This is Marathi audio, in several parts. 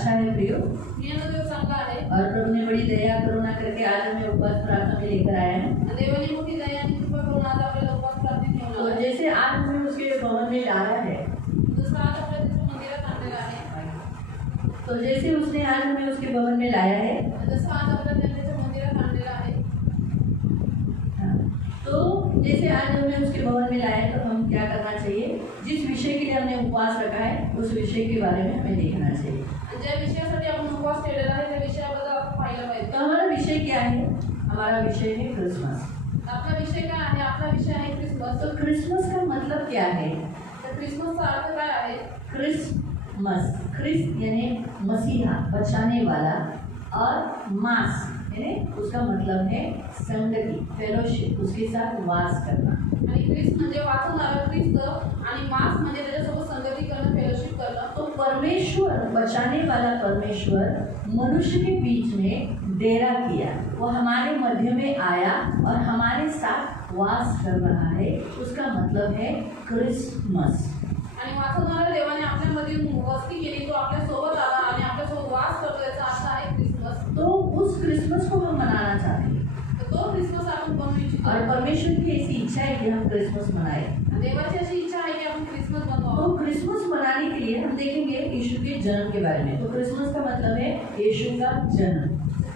अच्छा है प्रियो, నేను देव चांगला आहे और प्रभु ने बड़ी दया करुणा करके आज हमें उपवास प्रार्थना में लेकर आए हैं। देवाने मोठी दया आणि कृपा करून आज आपल्याला उपवास प्रार्थना घेऊन तो आला आहे। जैसे आज हमें उसके भवन में लाया है, जसं आज आपल्याला त्याच्या मंदिरात आणलेलं आहे, तो जैसे उसने आज हमें उसके भवन में लाया है, जसं आज आपल्याला त्याच्या मंदिरात आणलेलं आहे, तो जैसे आज हमें उसके भवन में लाया है, तो हम क्या करना चाहिए? जिस विषय के लिए हमने उपवास रखा है उस विषय के बारे में हमें देखना चाहिए। आणि ज्या विषयासाठी आपण उपवास केलेला आहे त्या विषयाबद्दल आपण पाहिलं तो पाहिजे। हमारा विषय क्या है? हमारा विषय है क्रिसमस। आपला विषय काय आहे? आपला विषय आहे क्रिसमस। तो क्रिसमस का मतलब क्या है? तर क्रिसमसचा अर्थ काय आहे? क्रिसमस, क्रिस यानी मसीहा, बचाने वाला, और मास यानी उसका मतलब है संगति, फेलोशिप, उसके साथ वास करना। आणि क्रिस म्हणजे वाचवणारा ख्रिस्त आणि मास म्हणजे त्याच्यासोबत संगती करणं, फेलोशिप करणं। तो परमेश्वर, बचाने वाला परमेश्वर मनुष्य के बीच में डेरा किया, वो हमारे मध्य में आया और हमारे साथ वास कर रहा है, उसका मतलब है क्रिसमस। आणि वाचवणाऱ्या देवाने आपल्यामध्ये वस्ती केली, तो आपल्या सोबत आला आणि आपल्या सोबत वास करतो, याचा अर्थ आहे क्रिसमस। तो उस क्रिसमस को हम मनाना चाहते हैं, तर तो क्रिसमस आपण बनवू इच्छितो और परमेश्वर की ऐसी इच्छा है कि हम क्रिसमस मनाएं। देवाची अशी इच्छा आहे की आपण क्रिसमस बनवावं। तो क्रिसमस मनाने के लिए हम देखेंगे यीशु के जन्म के बारे में। तो क्रिसमस का मतलब है यीशु का जन्म।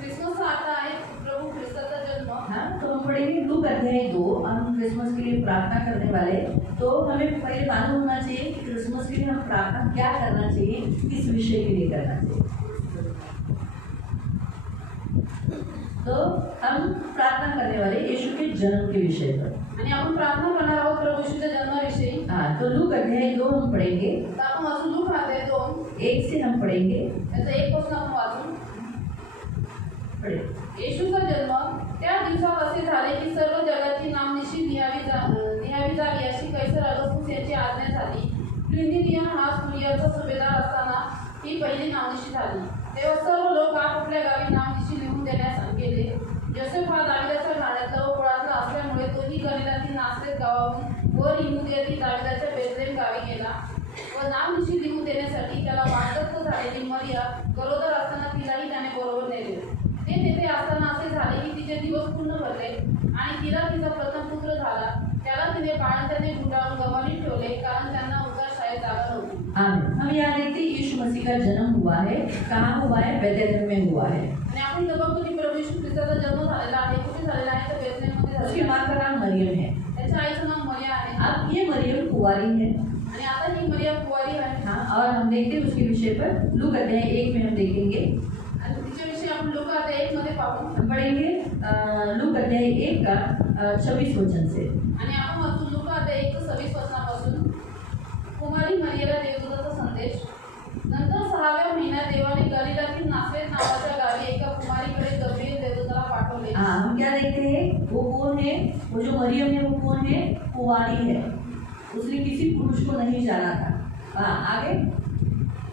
क्रिसमसचा अर्थ आहे प्रभू ख्रिस्ताचा जन्म। हाँ, तो हम पढ़ेंगे लूक अध्याय 2। हम क्रिसमस के लिए प्रार्थना करने वाले, तो हमें पहले मालूम होना चाहिए कि क्रिसमस के लिए हम प्रार्थना क्या करना चाहिए, किस विषय के लिए करना चाहिए। तो हम प्रार्थना करने वाले यीशु के जन्म के विषय पर, आणि आपण प्रार्थना करणार आहोत प्रभू येशूच्या जन्माविषयी। हाँ, तो लूक अध्याय 2 हम पढ़ेंगे। तर आपण वाचून लूक अध्याय 2 1 से हम पढ़ेंगे। त्याचं 1 पासून आपण वाचू। पढ़े। येशूचा जन्म त्या दिवसात असे झाले की सर्व जगाची नामनिशी लिहावी जावी अशी कैसर अगस्टस याची आज्ञा झाली। क्लिनियन हा सूर्याचा सुभेदार असताना ही पहिली नामनिशी झाली। तेव्हा सर्व लोक आपापल्या गावी नामनिशी लिहून देण्यास गेले। योसेफ हा दाविदाच्या घराण्यातला व कुळातला असल्यामुळे तोही गलिलातील नासरेत गावाहून वर यहूदियातील दाविदाच्या बेथलेहेम गावी गेला व नामनिशी लिहून देण्यासाठी त्याला वाग्दत्त झालेली मरिया गरोदर असताना तिलाही त्याने बरोबर नेले। ते तेथे असताना असे झाले की तिचे दिवस पूर्ण भरले आणि तिला तिचा प्रथम पुत्र झाला। त्याला तिने बाळंतीने गुंडाळून गमानी ठेवले, कारण त्यांना उगाच शाळेत जागा नव्हती। आमीन। हम यहाँ देखते हैं यीशु मसीह का जन्म हुआ है, कहाँ हुआ है? बेथलेहेम में हुआ है। आणि आपण इथं बघतो की प्रभू येशू ख्रिस्ताचा जन्म झालेला आहे। कुठे झालेला आहे? तर बेथलेहेममध्ये उसकी झालेला माँ आहे। का नाम मरियम है। त्याच्या आईचं नाव मरिया आहे। अब ये मरियम कुंवारी है। आणि आता ही मरिया कुंवारी आहे। हाँ, और हम देखते हैं उसके विषय पर लूक अध्याय 1 में हम देखेंगे। आणि तिच्याविषयी आपण लूक अध्याय 1 मध्ये पाहू। हम पढ़ेंगे लूक अध्याय 1 का 26 वचन से। आणि आपण वाचू लूक अध्याय 1 26 वचनापासून। कुमारी मरियेला देवदूताचा संदेश। नंतर 6व्या महिन्यात देवाने गलिलातील नासरेत नावाच्या गावी एका कुमारीकडे गब्रिएल देवदूताला पाठवले। हाँ, हम क्या देखते हैं? वो कौन है? वो जो मरियम है वो कौन है? कुंवारी है। उसने किसी पुरुष को नहीं जाना था। हाँ, आगे।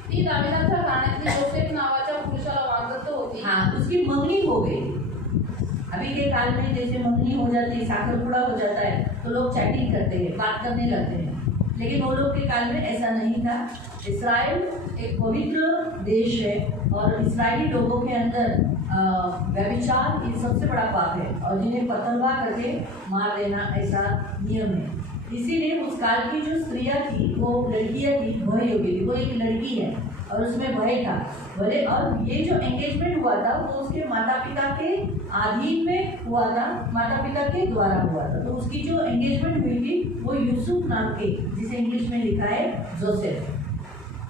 ती दाविदाच्या घराण्यातली योसेफ नावाच्या पुरुषाला वागदत्त होती। हाँ, उसकी मंगनी हो गई। अभी के काल में जैसे मंगनी हो जाती है, साखरपुड़ा हो जाता है, तो लोग चैटिंग करते हैं, बात करने लगते हैं। लेकिन वो लोग के काल में ऐसा नहीं था। इस्राएल एक पवित्र देश है और इस्राएली लोगों के अंदर व्यभिचार ये सबसे बड़ा पाप है, और जिन्हें पत्थरवाह करके मार देना ऐसा नियम है। इसीलिए उस काल की जो स्त्रियाँ थी, वो लड़कियाँ थी, भय हो गई थी। वो एक लड़की है और उसमें भय था बोले। और ये जो एंगेजमेंट हुआ था वो उसके माता पिता के अधीन में हुआ था, माता पिता के द्वारा हुआ था। तो उसकी जो एंगेजमेंट हुई थी वो यूसुफ नाम के, जिसे इंग्लिश में लिखा है जोसेफ,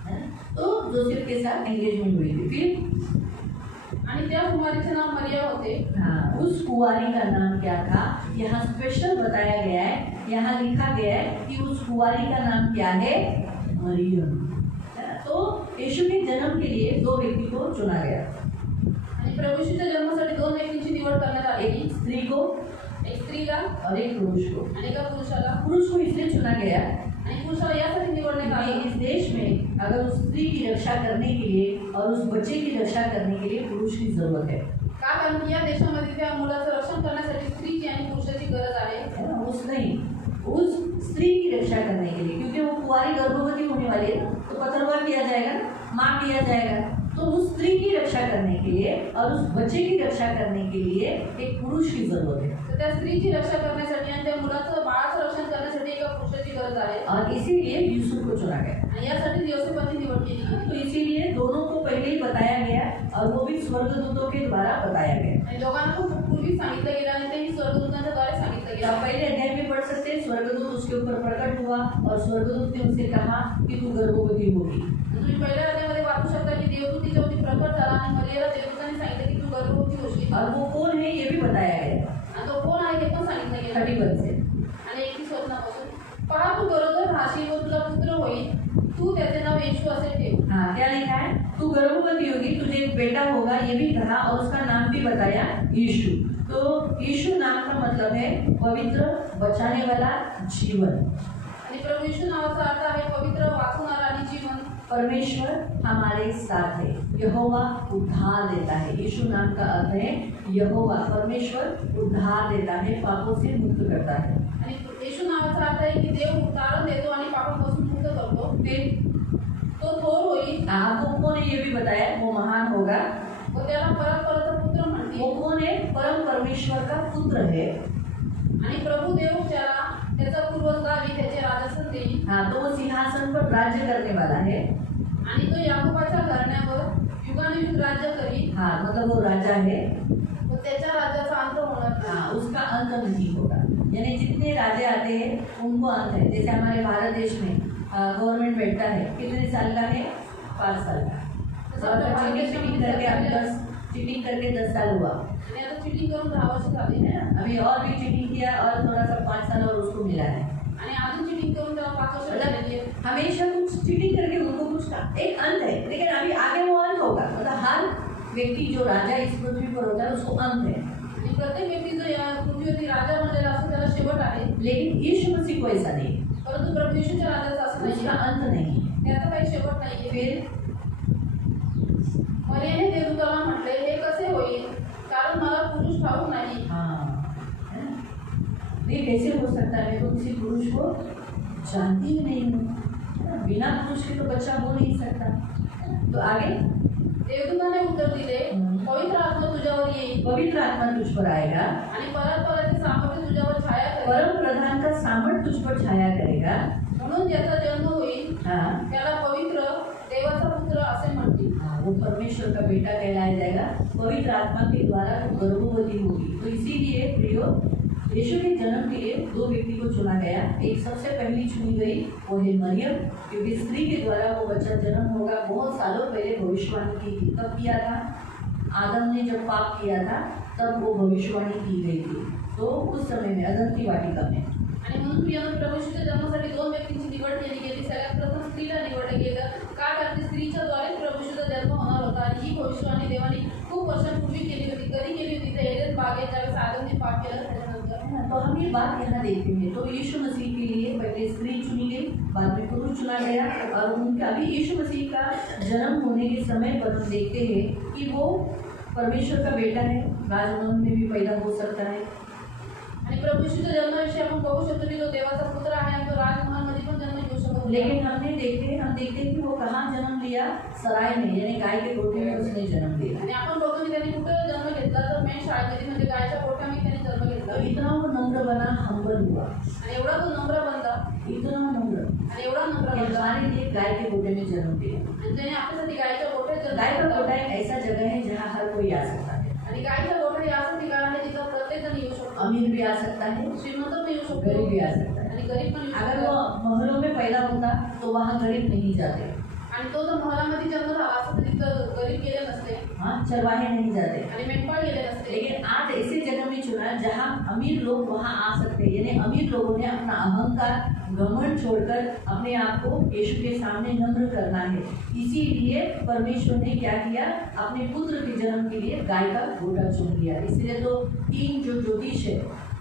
है? तो जोसेफ के साथ एंगेजमेंट हुई थी। फिर आणि त्या कुमारीचे नाव मरिया होते। हाँ, उस कुंवारी का नाम क्या था? यहाँ स्पेशल बताया गया है, यहाँ लिखा गया है कि उस कुंवारी का नाम क्या है? मरियम। तो यीशु के जन्म के लिए 2 व्यक्ति को चुना गया। आणि प्रभू येशूच्या जन्मासाठी 2 व्यक्तींची निवड करण्यात आली। एक स्त्री को एक स्त्रीला और एक पुरुष को। आणि एका पुरुषाला। पुरुष को इसलिए चुना गया आणि पुरुषाला यासाठी निवडण्यात आले कि इस देश में अगर उस स्त्री की रक्षा करने के लिए और उस बच्चे की रक्षा करने के लिए पुरुष की जरूरत है। का? कारण की या देशामध्ये त्या मुलाचं रक्षण करण्यासाठी स्त्रीची आणि पुरुषाची गरज आहे। उस नहीं, उस स्त्री की रक्षा करने के लिए, क्योंकि वो कुंवारी गर्भवती होने वाली है, तो पत्थरवाह किया जाएगा ना, मार दिया जाएगा। तो स्त्री की रक्षा करने के लिए और उस बच्चे की रक्षा करने के लिए एक पुरुष की जरूरत है। तर त्या स्त्रीची रक्षा करण्यासाठी आणि त्या मुलाचं बाळाचं रक्षण करण्यासाठी एका पुरुषाची गरज आहे और इसीलिए यूसुफ को चुना गया। आणि यासाठी योसेफाची निवड केली गेली तो इसीलिए दोनों को पहले ही बताया गया और वो भी स्वर्गदूतों के द्वारा बताया गया। आणि दोघांना खूप पूर्वी सांगितलं गेलं आणि तेही स्वर्गदूतांच्या द्वारे सांगितलं आप गेलं। पहले अध्याय में पढ़ सकते हैं, स्वर्गदूत उसके ऊपर प्रकट हुआ और स्वर्गदूत ने उससे कहा कि तू गर्भवती होगी। तुम्ही पहिल्या अध्यायामध्ये वाचू शकता की देवदूत तिच्यावरती प्रकट झाला आणि मरियेला देवदूतांनी सांगितलं की तू गर्भवती होशील और वो कौन है ये भी बताया गया आणि तो कोण आहे हे पण सांगितलं गेलं। 31 से। आणि 21 वचनापासून पहा तू गरोदर राहशील व तुला पुत्र होईल, तू त्याचे नाव येशू असे ठेव। हाँ, क्या लिखा है? तू गर्भवती होगी, तुझे एक बेटा होगा, ये भी कहा और उसका नाम भी बताया यीशु। तो यीशु नाम का मतलब है पवित्र, बचाने वाला, जीवन। आणि प्रभू येशू नावाचा अर्थ आहे पवित्र, वाचवणारा आणि जीवन। परमेश्वर हमारे साथ है, यहोवा उद्धार देता है। यीशु नाम का अर्थ है यहोवा, परमेश्वर उद्धार देता है, पापों से मुक्त करता है। आणि येशू नावाचा अर्थ आहे की देव तारण देतो आणि पापापासून मुक्त करतो। फिर तो थोर होईल आपको ने ये भी बताया वो महान होगा। व त्याला परस्पराचा पुत्र वो म्हणतील कौन है? परम परमेश्वर का पुत्र है। आणि प्रभू देव त्याला त्याचा पूर्वज दावी त्याचे राजस्थान देईल हाँ, तो वो सिंहासन पर राज्य करने वाला है। आणि तो याकोबाच्या घराण्यावर युगानुयुग राज्य करील हाँ, मतलब वो राजा है। व त्याच्या राज्याचा अंत होणार नाही। हाँ, उसका अंत नहीं होगा। यानी जितने राजे आते हैं उनको अंत है। जैसे हमारे भारत देश में गवर्नमेंट बैठता है, कितने साल का है? 5 साल का। और चीटिंग करके अब 10 साल हुआ। आणि आता चिटिंग करून 10 वर्ष झाली है ना? अभी और भी चीटिंग किया और थोड़ा सा 5 साल और उसको मिला है। आणि अजून चिटिंग करून त्याला 5 वर्ष झालेली आहे। हमेशा कुछ चीटिंग करके उनको कुछ एक अंत है, लेकिन अभी आगे वो अंत होगा। मतलब हर व्यक्ति जो राजा इस पृथ्वी पर होता है उसको अंत है, आणि प्रत्येक व्यक्ती जो या पृथ्वीवरती राजा बनलेला असतो त्याला शेवट आहे। लेकिन यीशु मसीह को ऐसा नहीं है, परंतु प्रभू येशूच्या राज्याचा असं नाही उसका अंत नहीं है। त्याचा काही शेवट नाहीये। फिर मरियेने देवदूताला म्हटले हे कसे होईल, कारण मला पुरुष ठाऊक नाही। हाँ, है ना? ये कैसे हो सकता है? मैं तो किसी पुरुष को जानती ही नहीं हूँ, है ना? बिना पुरुष के तो बच्चा हो नहीं सकता। तो आगे देवदूताने उत्तर दिले पवित्र आत्मा तुझ्यावर येईल पवित्र आत्मा तुझ पर आएगा, आणि परस्पराचे सामर्थ्य तुझ्यावर छाया करेल, परम प्रधान का सामर्थ तुझ पर छाया करेगा। म्हणून ज्याचा जन्म होईल हाँ, त्याला पवित्र देवाचा पुत्र असे म्हणतील। हाँ, वो परमेश्वर का बेटा कहलाया जाएगा। पवित्र आत्मा के द्वारा वो गर्भवती होगी। तो इसीलिए प्रियो, यीशु के जन्म के लिए 2 व्यक्ति को चुना गया। एक सबसे पहली चुनी गई वो है मरियम, क्योंकि स्त्री के द्वारा वो बच्चा जन्म होगा। बहुत सालों पहले भविष्यवाणी की थी। कब किया था? आदम ने जब पाप किया था तब वो भविष्यवाणी की गई थी। तो उस समय में अदन की वाटिका में आणि म्हणून प्रियानं प्रभू येशूच्या जन्मासाठी 2 व्यक्तींची निवड केली गेली। सगळ्यात प्रथम स्त्रीला निवडलं गेलं, का तर ती स्त्रीच्या द्वारे प्रभू येशूचा जन्म होणार होता आणि ही भविष्यवाणी देवाने खूप वर्षांपूर्वी केली होती। कधी केली होती? तर एडेन बागेत ज्यावेळेस आदमने पाप केलं त्याच्यानंतर। है ना? तो हम ये बात यहाँ देखते हैं। तो यीशु मसीह के लिए पहले स्त्री चुनी गई, बाद में पुरुष चुना गया। और उनका अभी यीशु मसीह का जन्म होने के समय पर हम देखते हैं कि वो परमेश्वर का बेटा है, राजभवन में भी पैदा हो सकता है। आणि प्रभू येशूच्या जन्माविषयी आपण बघू शकतो की तो देवाचा पुत्र आहे आणि तो राजमहालमध्ये पण जन्म घेऊ शकतो। लेकिन हम देखते हैं कि वो कहाँ जन्म लिया? सराय में, यानी गाय के गोठे में उसने जन्म लिया। आणि आपण बघतो की त्यांनी कुठं जन्म घेतला, तर मेन शाळेमध्ये म्हणजे गायच्या पोटामध्ये त्यांनी जन्म घेतला। तो इतना वो नम्र बना, हम्बल हुआ, आणि एवढा तो नम्र बनला इतना नम्र आणि एवढा नम्र कि बनला हमारे लिए गाय के गोठे में जन्म लिया। आणि त्याने आपल्यासाठी गायच्या गोठ्यात जन्म गाय का घेतला। गोठा एक ऐसा जगह है जहाँ हर कोई आ सकता है। आणि गायच्या गोठा हे असं ठिकाण आहे जिथं प्रत्येक जण येऊ शकतो। अमीर भी आ सकता है, श्रीमंत पण येऊ शकतो, गरीब भी आ सकता है। आणि गरीब पण येऊ अगर शकतो। वो महलों में पैदा होता तो वहाँ गरीब नहीं जाते। आणि तो जर महलामध्ये जन्म झाला असता तर तिथं गरीब गेले नसते हाँ, चरवाहे नहीं जाते। आणि मेंढपाळ गेले नसते। लेकिन आज ऐसे जगह में चुना जहाँ अमीर लोग वहाँ आ सकते हैं। यानी अमीर लोगों ने अपना अहंकार, घमंड छोड़कर अपने आप को यीशु के सामने नम्र करना है। इसीलिए परमेश्वर ने क्या किया? अपने पुत्र के जन्म के लिए गाय का गोटा चुन लिया। इसलिए तो 3 जो ज्योतिष है,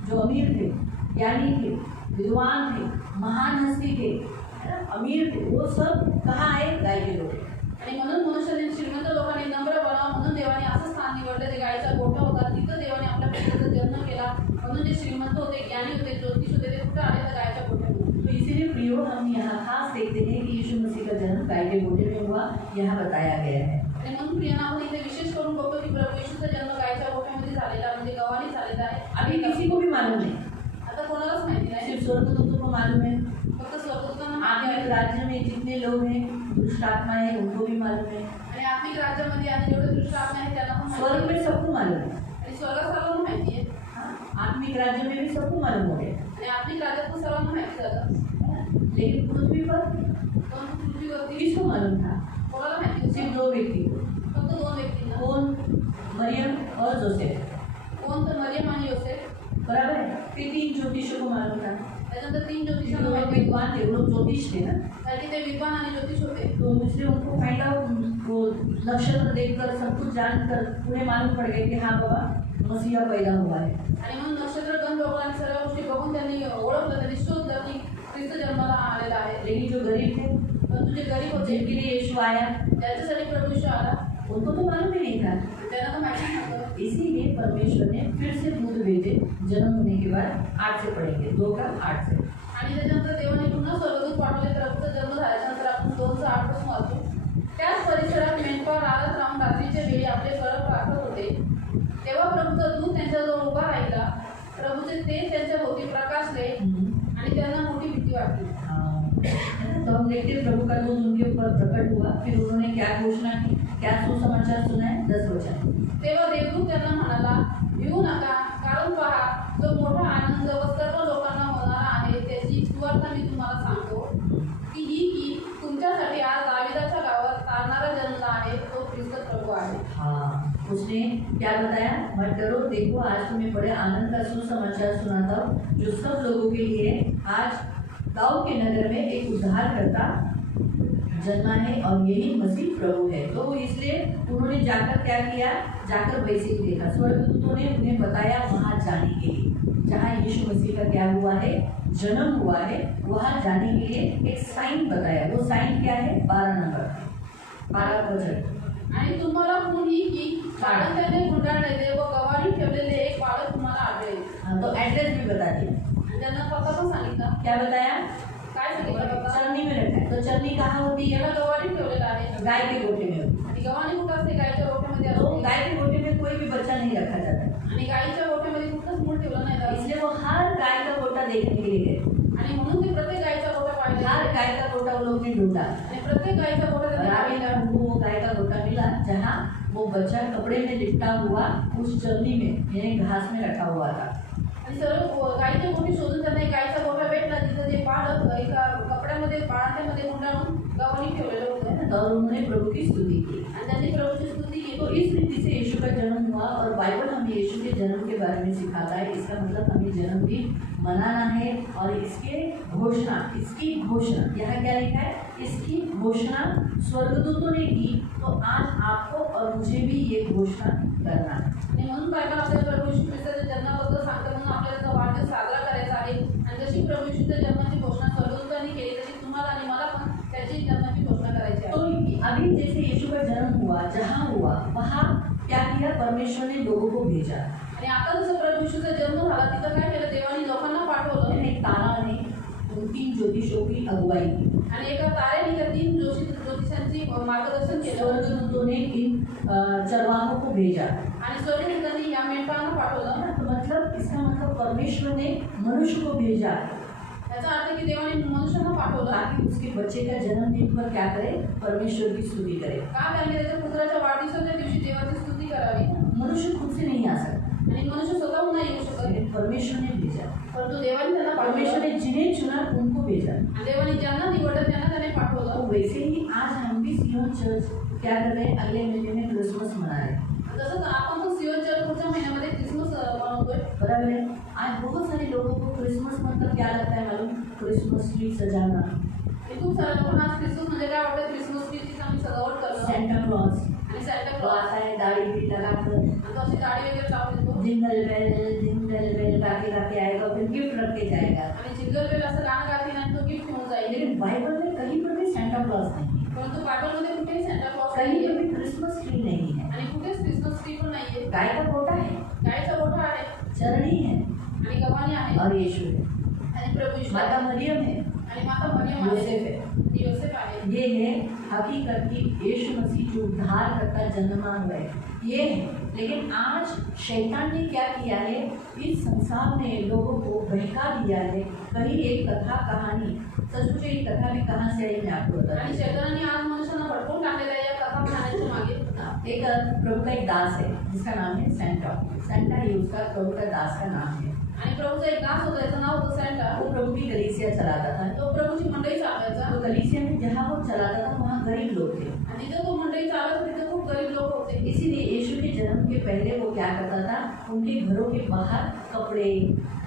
जो अमीर थे, ज्ञानी थे, विद्वान थे, महान हस्ती थे, है ना, अमीर थे, वो सब कहाँ आए? गाय के गोटे। आणि म्हणून मनुष्याने श्रीमंत लोकांनी नम्र बनावं म्हणून देवाने असं स्थान निवडलं, ते गायचा गोठा होता, तिथं देवाने आपल्या पुत्राचा जन्म केला। म्हणून जे श्रीमंत होते, ज्ञानी होते, ज्योतिष होते, ते कुठं आले? तर गायच्या गोठ्यामध्ये। तो इसीलिए प्रियो, हम यहाँ खास देखते हैं कि यीशु मसीह का जन्म गाय के गोटे में हुआ, यहाँ बताया गया है। आणि म्हणून प्रियांना आपण इथे विशेष करून बघतो की प्रभू येशूचा जन्म गायच्या गोठ्यामध्ये झालेला म्हणजे गव्हाणी झालेला आहे. अभी किसी को भी मालूम नहीं, आता कोणालाच माहिती नाही, सिर्फ स्वर्गदूतों को मालूम है। फक्त स्वर्गदूतांना आत्मिक माहिती आहे. राज्य में जितने लोग हैं, दुष्ट आत्मा है, उनको भी मालूम है। आणि आत्मिक राज्यामध्ये आणि जेवढे दुष्ट आत्मा आहेत त्यांना पण स्वर्ग माहिती में आहे. सबको मालूम है। आणि स्वर्गात सर्वांना माहिती आहे. हाँ, आत्मिक राज्य में भी सबको मालूम हो गया, आणि आत्मिक राज्यात पण सर्वांना माहिती झालं. लेकिन पृथ्वी पर पण पृथ्वीवरती किसको मालूम था? कोणाला माहिती होती? सिर्फ 2 व्यक्ति को। फक्त 2 व्यक्तींना. कौन? मरियम और जोसेफ, कोण तर मरियम आणि योसेफ. बराबर है। फिर 3 ज्योतिषों को मालूम था, त्यानंतर 3 जो ज्योतिषांना लोग माहिती विद्वान थे, वो लोग ज्योतिष थे ना, कारण की ते विद्वान आणि ज्योतिष होते. तो इसलिए उनको फाइंड आउट, वो नक्षत्र देखकर सब कुछ जानकर उन्हें मालूम पड़ गया कि हाँ बाबा मसीहा पैदा हुआ है। आणि म्हणून नक्षत्र गंध बघून आणि सर्व गोष्टी बघून त्यांनी ओळखलं, त्यांनी शोधलं की ख्रिस्त जन्माला आलेला आहे. लेकिन जो गरीब थे, परंतु जे गरीब होते जिनके लिए यीशु आया, ज्यांच्यासाठी प्रभू येशू आला उनको तो मालूम ही नहीं था। त्यांना तर माहिती नव्हतं. इसीलिए परमेश्वर ने फिर से दूध भेजे, जन्म होने के बाद। 8 से पढ़ेंगे, 2 का 8 से। आणि त्याच्यानंतर देवाने पुन्हा स्वर्गदूत पाठवले. प्रभूचा जन्म झाल्यानंतर आपण 2:8 पासून वाचू. त्याच परिसरात मेंढपाळ राहत राहून रात्रीच्या वेळी आपले करप राखत होते. तेव्हा प्रभूचा दूत त्यांच्याजवळ उभा राहिला. प्रभूचे ते त्यांच्या भोवती प्रकाशले आणि त्यांना मोठी भीती वाटली. तो हम देखते हैं प्रभु का दूध उनके ऊपर प्रकट हुआ, फिर उन्होंने क्या घोषणा की, क्या सुसमाचार सुनाए। 10 वचन। तेव्हा देवदूत त्यांना म्हणाला, भिवू नका, कारण पहा जो मोठा आनंद व सर्व लोकांना होणारा आहे त्याची सुवार्ता मी तुम्हाला सांगतो की तुमच्यासाठी आज दाविदाच्या गावात तारणारा जन्मला आहे, तो ख्रिस्त प्रभू आहे. हाँ, उसने क्या बताया? मत डरो, देखो आज तुम्हें बड़े आनंद का सुसमाचार सुनाता हूँ जो सब लोगों के लिए। आज दाऊद के नगर में एक उद्धारकर्ता जन्मा है और यही मसीह प्रभु है। तो इसलिए उन्होंने जाकर क्या किया? जाकर वैसे ही देखा। स्वर्गदूतों ने उन्हें बताया वहाँ जाने के लिए, जहाँ यीशु मसीह का क्या हुआ है, जन्म हुआ है, वहाँ जाने के लिए एक साइन बताया। वो साइन क्या है? 12 नंबर, 12 वचन। आणि तुम्हाला कुणी की बाळंत्याने गुंडाळलेले व गवारी ठेवलेले एक बाळक तुम्हाला आढळेल. हाँ, तो एड्रेस भी बता दिया। आणि त्यांना पत्ता पण सांगितला. क्या बताया? काय सांगितलं पत्ता? चरनी में रखा है। तो चरनी कहाँ होती है? याला गवारी ठेवलेला आहे. गाय के गोटे में होती आणि गव्हाणी कुठं असते? गायच्या गोठ्यामध्ये है। तो असते. गाय के गोटे में कोई भी बच्चा नहीं रखा जाता है, आणि गायीच्या गोठ्यामध्ये कुठंच मूल ठेवलं नाही जात. इसलिए वो हर गाय का गोटा देखने के लिए गए। आणि म्हणून ते प्रत्येक गायीचा गोठा पाहिजे. हर गाय का गोटा वो लोग ने ढूंढा आणि प्रत्येक गायीचा गोठा और त्यांनी आगे पाहिला. उनको वो गाय का गोटा मिला जहाँ वो बच्चा कपड़े में लिपटा हुआ उस चरनी में यानी घास में रखा हुआ था। आणि सर्व गायीच्या गोठी शोधून त्यांना एक गायीचा गोठा भेटला जिथं जे बाळक एका कपड्यामध्ये बाळांच्यामध्ये गुंडाळून गव्हाणी ठेवलेलं होतं. और उन्होंने प्रभु की स्तुति की। आणि त्यांनी प्रभूची स्तुती तो केली. इस रीति से यीशु का जन्म हुआ और बाइबल हमें यीशु के जन्म के बारे में सिखाता है। इसका मतलब हमें जन्मदिन मनाना है और इसकी घोषणा यहाँ क्या लिखा है? इसकी घोषणा स्वर्गदूतों ने की, तो आज आपको और मुझे भी ये घोषणा करना है। आणि म्हणून बायबल आपल्याला प्रभू येशू ख्रिस्ताच्या जन्माबद्दल सांगतं. म्हणून आपल्याला तो वाढदिवस साजरा करायचा आहे. आणि जशी प्रभू येशूच्या जन्माची घोषणा स्वर्गदूतांनी केली तशी तुम्हाला आणि मला पण त्याची जन्माची घोषणा करायची आहे. तो अभी जैसे यीशु का जन्म हुआ, जहाँ हुआ वहाँ क्या किया? परमेश्वर ने लोगों को भेजा। आणि आता जसं प्रभू येशूचा जन्म झाला तिथं काय केलं? देवाने लोकांना पाठवलं. एक तारा ने उन 3 ज्योतिषों की अगुवाई की। आणि एका तारेने त्या 3 ज्योतिषांची मार्गदर्शन केलं. स्वर्गदूतों ने इन चरवाहों को भेजा। आणि स्वर्गदूतांनी या मेंढपाळांना पाठवलं. तो मतलब इसका मतलब परमेश्वर ने मनुष्य को भेजा याचा अर्थ की देवाने मनुष्यांना पाठवलं ताकि उसके बच्चे का जन्मदिन पर क्या करे? परमेश्वर की स्तुति करे। का? त्यांनी त्याच्या पुत्राच्या वाढदिवसाच्या दिवशी देवाची स्तुती करावी. मनुष्य खुद से नहीं आ सकता, आणि मनुष्य स्वतःहून नाही येऊ शकत. लेकिन परमेश्वर ने भेजा। परंतु देवाने त्यांना परमेश्वर पाठवलं. ने जिन्हें चुना उनको भेजा। आणि देवाने ज्यांना निवडलं त्यांना त्याने तो पाठवलं. वैसे ही आज हम भी सियोन चर्च क्या कर रहे हैं? अगले महीने में क्रिसमस मना रहे हैं, तसंच आपण पण सियोन चर्च पुढच्या महिन्यामध्ये क्रिसमस मनवतोय. बराबर है। आज बहुत सारे लोगों को क्रिसमस मतलब क्या लगता है मालूम? क्रिसमस ट्री सजाना, आणि खूप साऱ्या लोकांना आज क्रिसमस म्हणजे काय वाटतं? क्रिसमस ट्रीची चांगली सजावट करणं. सेंटा क्लॉज आणि सॅन्टा तो क्लॉज आता है दाढ़ी भी लगाकर, आणि तो अशी दाढी वगैरे लावून येतो. जिंगल बेल गाते आएगा, फिर गिफ्ट रख के जाएगा। आणि जिंगल बेल असं गाणं गातील आणि तो गिफ्ट घेऊन जाईल. लेकिन बाइबल में कहीं पर भी सेंटा क्लॉज नहीं है, परंतु बायबलमध्ये कुठेही सॅन्टा क्लॉज कहीं नाहीये. पर भी क्रिसमस ट्री नहीं है। आणि कुठेच क्रिसमस ट्री पण नाहीये. गाय का गोटा है, गायचा गोठा आहे चरणी है आणि गव्हाणी आहे और यीशु है। आणि प्रभू यीशु माता मरियम है, आणि माता मरियम योसेफ आहे, है। योसेफ आहे। ये है हकीकत की यीशु मसीह जो उद्धार करता जन्मा हुआ है, ये है। लेकिन आज शैतान ने क्या किया है, इस संसार में लोगों को बहका दिया है। कहीं एक कथा कहानी, सचमुच ये कथा भी कहाँ से आई मैं आपको बता आणि दूं। शैतानाने आज मनुष्यांना भडकवून टाकलेल्या या कथा कहाण्यांच्या मागे एक प्रभु का एक दास है जिसका नाम है सेंटा। सेंटा ये उसका प्रभु का दास का नाम है। आणि प्रभूचा एक दास होता, याचं नाव होतं सेंटा। वो प्रभु की कलीसिया चलाता था। तो प्रभूची मंडळी चालवायचा तो कलीसिया में जहाँ वो चलाता था वहाँ गरीब लोग थे, आणि तिथे तो मंडळी चालवायचा, तिथे खूप गरीब लोक होते। इसीलिए यीशु के जन्म के पहले वो क्या करता था, उनके घरों के बाहर कपड़े,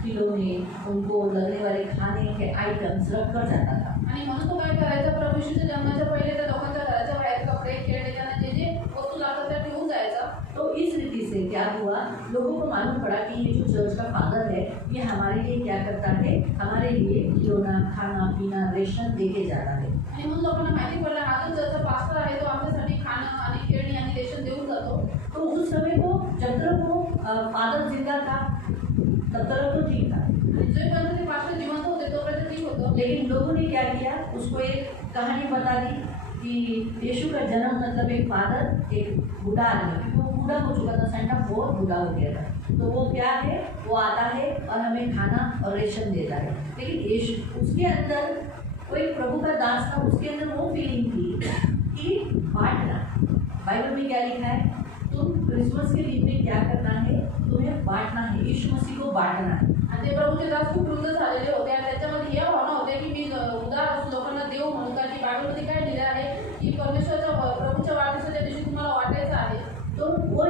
खिलौने, उनको लगने वाले खाने के आइटम्स रख कर जाता था। आणि म्हणून तो काय करायचा, प्रभू येशूच्या जन्माच्या पहिले त्या लोकांच्या घराच्या बाहेर कपडे, खेळणे, त्यांना जे जे वस्तू लागतात त्या ठेवून जायचा। तो इस रीति से क्या हुआ, लोगों को मालूम पड़ा कि ये जो चर्च का फादर है ये हमारे लिए क्या करता है, हमारे लिए खिलौना, खाना पीना, रेशन देके जाता है। आणि म्हणून लोकांना माहिती पडलं, हा जो चर्चचा पास्टर आहे तो आमच्यासाठी खाणं आणि खेळणी आणि रेशन देऊन जातो। तो उस समय को जब तक वो फादर जिंदा था तब तक तो ठीक था, आणि जोपर्यंत ते पास्टर जिवंत होते तोपर्यंत ठीक होतं। लेकिन लोगों ने क्या किया, उसको एक कहानी बता दी कि यीशु का जन्म मतलब एक फादर एक बूढ़ा आदमी, क्योंकि वो बूढ़ा हो चुका था, सेंटा बहुत बूढ़ा हो गया था, तो वो क्या है, वो आता है और हमें खाना और रेशन देता है। लेकिन यीशु उसके अंदर वो एक प्रभु का दास था, उसके अंदर वो फीलिंग थी कि बांटना। बाइबल में क्या लिखा है, तुम क्रिसमस के दिन में क्या करना है, तुम्हें बांटना है, यीशु मसीह को बांटना है। आणि ते प्रभूचे दास खूप वृद्ध झालेले होते आणि त्याच्यामध्ये या भावना होत्या की मी उदार लोकांना देव म्हणून का, की बायबलमध्ये काय लिहिलं आहे की परमेश्वरच्या प्रभूच्या वाढदिवसाच्या दिवशी तुम्हाला वाटायचं आहे। तो वो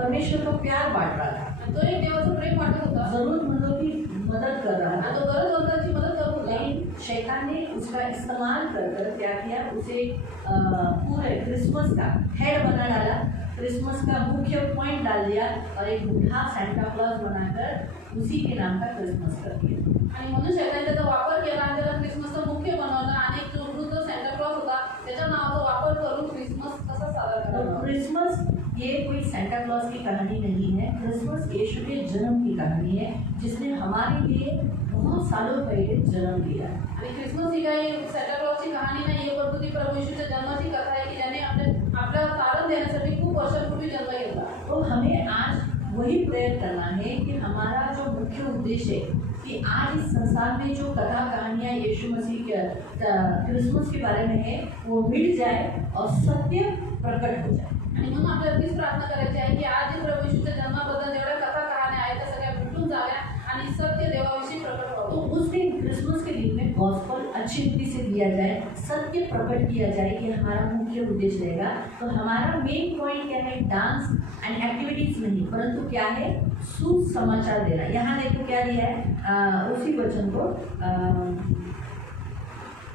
परमेश्वर का प्यार बांट रहा था, आणि तो एक देवाचं प्रेम वाटत होता जरूरतमंदों की मदद कर रहा आणि था। तो गरजवंतांची मदत करत होता। लेकिन शैतान ने उसका इस्तेमाल कर क्या किया, उसे पूरे क्रिसमस का हेड बना डाला, क्रिसमस का मुख्य पॉइंट डाल दिया और एक बूढ़ा सेंटा क्लॉज बनाकर उसी के नाम का क्रिसमस कर दिया। आणि म्हणून शैतानाने त्याचा वापर केला आणि त्याला क्रिसमसचा मुख्य बनवलं आणि एक जो वृद्ध सेंटा क्लॉज होता त्याच्या नावाचा वापर करून क्रिसमस कसा साजरा तो करावा। क्रिसमस ये कोई सेंटा क्लॉज की कहानी नहीं है, क्रिसमस यीशु के जन्म की कहानी है, जिसने हमारे लिए बहुत सालों पहले जन्म लिया। आणि क्रिसमस ही काही सेंटा क्लॉजची कहाणी नाही आहे, परंतु ती प्रभू येशूच्या जन्माची कथा आहे की ज्याने आपल्याला तारण देण्यासाठी खूप वर्षांपूर्वी जन्म घेतला। तो हमें आज वही प्रेयर करना है कि हमारा जो मुख्य उद्देश्य है कि आज इस संसार में जो कथा कहानियाँ यीशु मसीह के क्रिसमस के बारे में है वो मिट जाए और सत्य प्रकट हो जाए। आणि म्हणून आपल्याला तीच प्रार्थना करायची आहे की आज प्रभू येशूच्या जन्माबद्दल जेवढ्या कथा कहाण्या आहेत त्या सगळ्या भेटून जाव्या आणि सत्य देवाविषयी प्रकट तो व्हावं। उस दिन क्रिसमस के दिन में गॉस्पेल अच्छी रीति से दिया जाए, सत्य प्रकट किया जाए, कि हमारा मुख्य उद्देश्य रहेगा। तो हमारा मेन पॉइंट क्या है, डांस एंड एक्टिविटीज नहीं, परंतु क्या है, सुसमाचार देना। यहाँ देखो क्या दिया है, उसी वचन को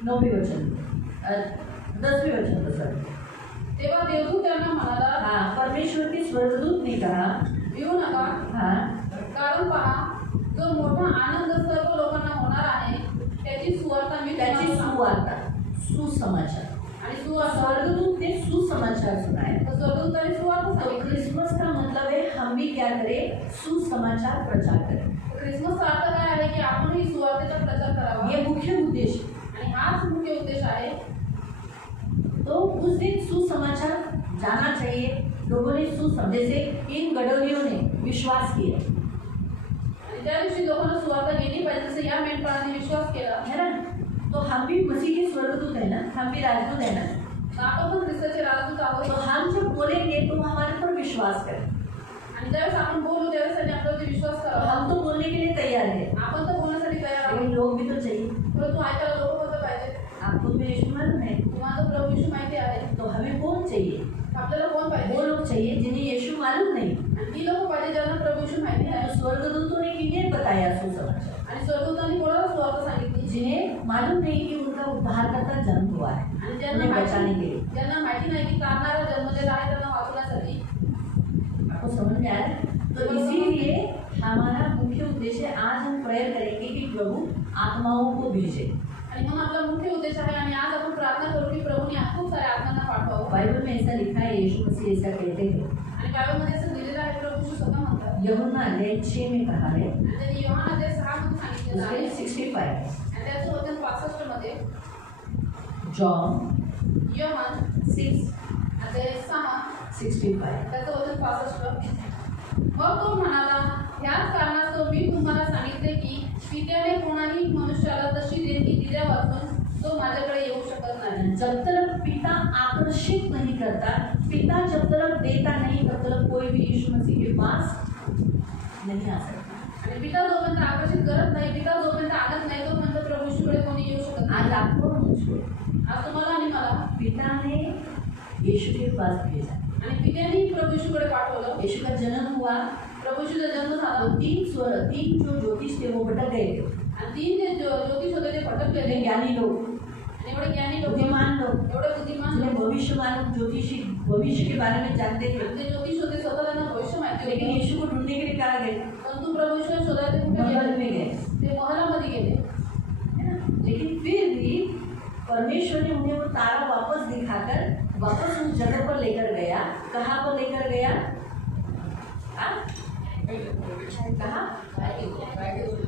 9वें वचन 10वें वचन को सर। तेव्हा देवदूत त्यांना म्हणाला, हाँ, परमेश्वर के स्वर्गदूत ने कहा, भिवू नका, हाँ, कारण पहा जो मोठा आनंद सर्व लोकांना होणार आहे त्याची सुवार्ता मी त्याची तुम्हाला सांगतो। सुवार्ता, सुसमाचार, आणि सुवार्ता स्वर्गदूत ने सुसमाचार सुनाया। तर स्वर्गदूतांनी सुवार्ता तो सांगितली। क्रिसमस का मतलब है हम भी क्या करें, सुसमाचार प्रचार करें। क्रिसमसचा अर्थ काय आहे की आपण ही सुवार्तेचा प्रचार करावा ये मुख्य उद्देश्य। आणि हाच मुख्य उद्देश आहे। तो उस दिन सुसमाचार जाना चाहिए, लोगों ने जैसे इन गडोलियों ने विश्वास किया आणि त्या दिवशी लोकांना सुवार्ता गेली पाहिजे, जसं या मेंढपाळाने विश्वास केला। है ना। तो हम भी मसीह के स्वर्गदूत है ना, हम भी राजदूत है ना। आपण पण ख्रिस्ताचे राजदूत आहोत तो हम जब बोलेंगे तो हमारे पर विश्वास करें। आणि ज्यावेळेस आपण बोलू त्यावेळेस आपल्यावरती विश्वास तो करावा। हम तो बोलने के लिए तैयार है, आपण तर बोलण्यासाठी तयार आहोत, लेकिन लोग भी तो चाहिए। परंतु ऐकायला लोक होतं पाहिजे। आपको तो यीशु मालूम है, तुम्हाला तो प्रभू येशू माहिती आहे, तो हमें कौन चाहिए, आपल्याला कोण वो पाहिजे? लोग चाहिए जिन्हें यीशु मालूम नहीं। आणि ती लोक पाहिजे ज्यांना प्रभू येशू माहिती तो आहे। स्वर्गदूतों ने किन्हें बताया सुसमाचार, आणि स्वर्गदूतांनी कोणाला सुवार्ता सांगितली? जिन्हें मालूम नहीं कि उनका उद्धारकर्ता जन्म हुआ है, आणि ज्यांना उन्हें बचाने के लिए। ज्यांना माहिती नाही की तारणारा जन्मलेला आहे त्यांना वाचवण्यासाठी। आपको समझ में आ रहा है? तो इसीलिए हमारा मुख्य उद्देश्य आज हम प्रेयर करेंगे कि प्रभु आत्माओं को भेजे। आणि म्हणून आपला मुख्य उद्देश आहे आणि आज आपण प्रार्थना करू की प्रभूने खूप साऱ्या आत्मांना पाठवावं। बाइबल में ऐसा लिखा है, यीशु मसीह ऐसा कहते हैं। आणि बायबलमध्ये असं लिहिलेलं आहे, प्रभू येशू स्वतः म्हणतात। यूहन्ना अध्याय 6 में कहा है, आणि त्यांनी योहान अध्याय 6 मध्ये सांगितले दिलेलं आहे उसके 65 आणि त्याचं वचन 65 मध्ये जॉन योहान 6 अध्याय 6 65 त्याचं वचन 65. मग तो म्हणाला, ह्याच कारणास्तव मी तुम्हाला सांगितले की पित्याने कोणाही मनुष्याला तशी देणगी दिल्यापासून तो माझ्याकडे येऊ शकत नाही. जब तक पिता आकर्षित नहीं करता, पिता जब तक देता नहीं, तब तक कोई भी यीशु मसीह के पास नहीं आ सकता. आणि पिता जोपर्यंत आकर्षित करत नाही, पिता जोपर्यंत आणत नाही, तोपर्यंत प्रभू येशूकडे कोणी येऊ शकत नाही. आज आपको मुझको आज तुम्हाला आणि मला पिता ने यीशु के पास भेजा. आणि पित्याने प्रभू येशूकडे पाठवलं. यीशु का जन्म हुआ प्रभू येशूचा जन्म झाला तो तीन जो ज्योतिष थे वो भटक गए थे. आणि 3 जे ज्योतिष होते ते भटकलेले. इतने ज्ञानी लोग, आणि एवढे ज्ञानी लोक, बुद्धिमान लोग, एवढे बुद्धिमान जिन्हें लोक, भविष्यवाणी ज्योतिषी भविष्य के बारे में जानते थे, आणि ते ज्योतिष होते स्वतः त्यांना भविष्य माहिती लेकिन होतं. यीशु को ढूंढने के लिए कहा गए, परंतु प्रभू येशूने शोधायला ते कुठे महल गेले? में गए, ते महलामध्ये गेले. है ना. लेकिन फिर भी परमेश्वर ने उन्हें वो तारा वापस दिखाकर वापस उस जगह पर लेकर गया. कहाँ पर लेकर गया? हाँ? कहाँ?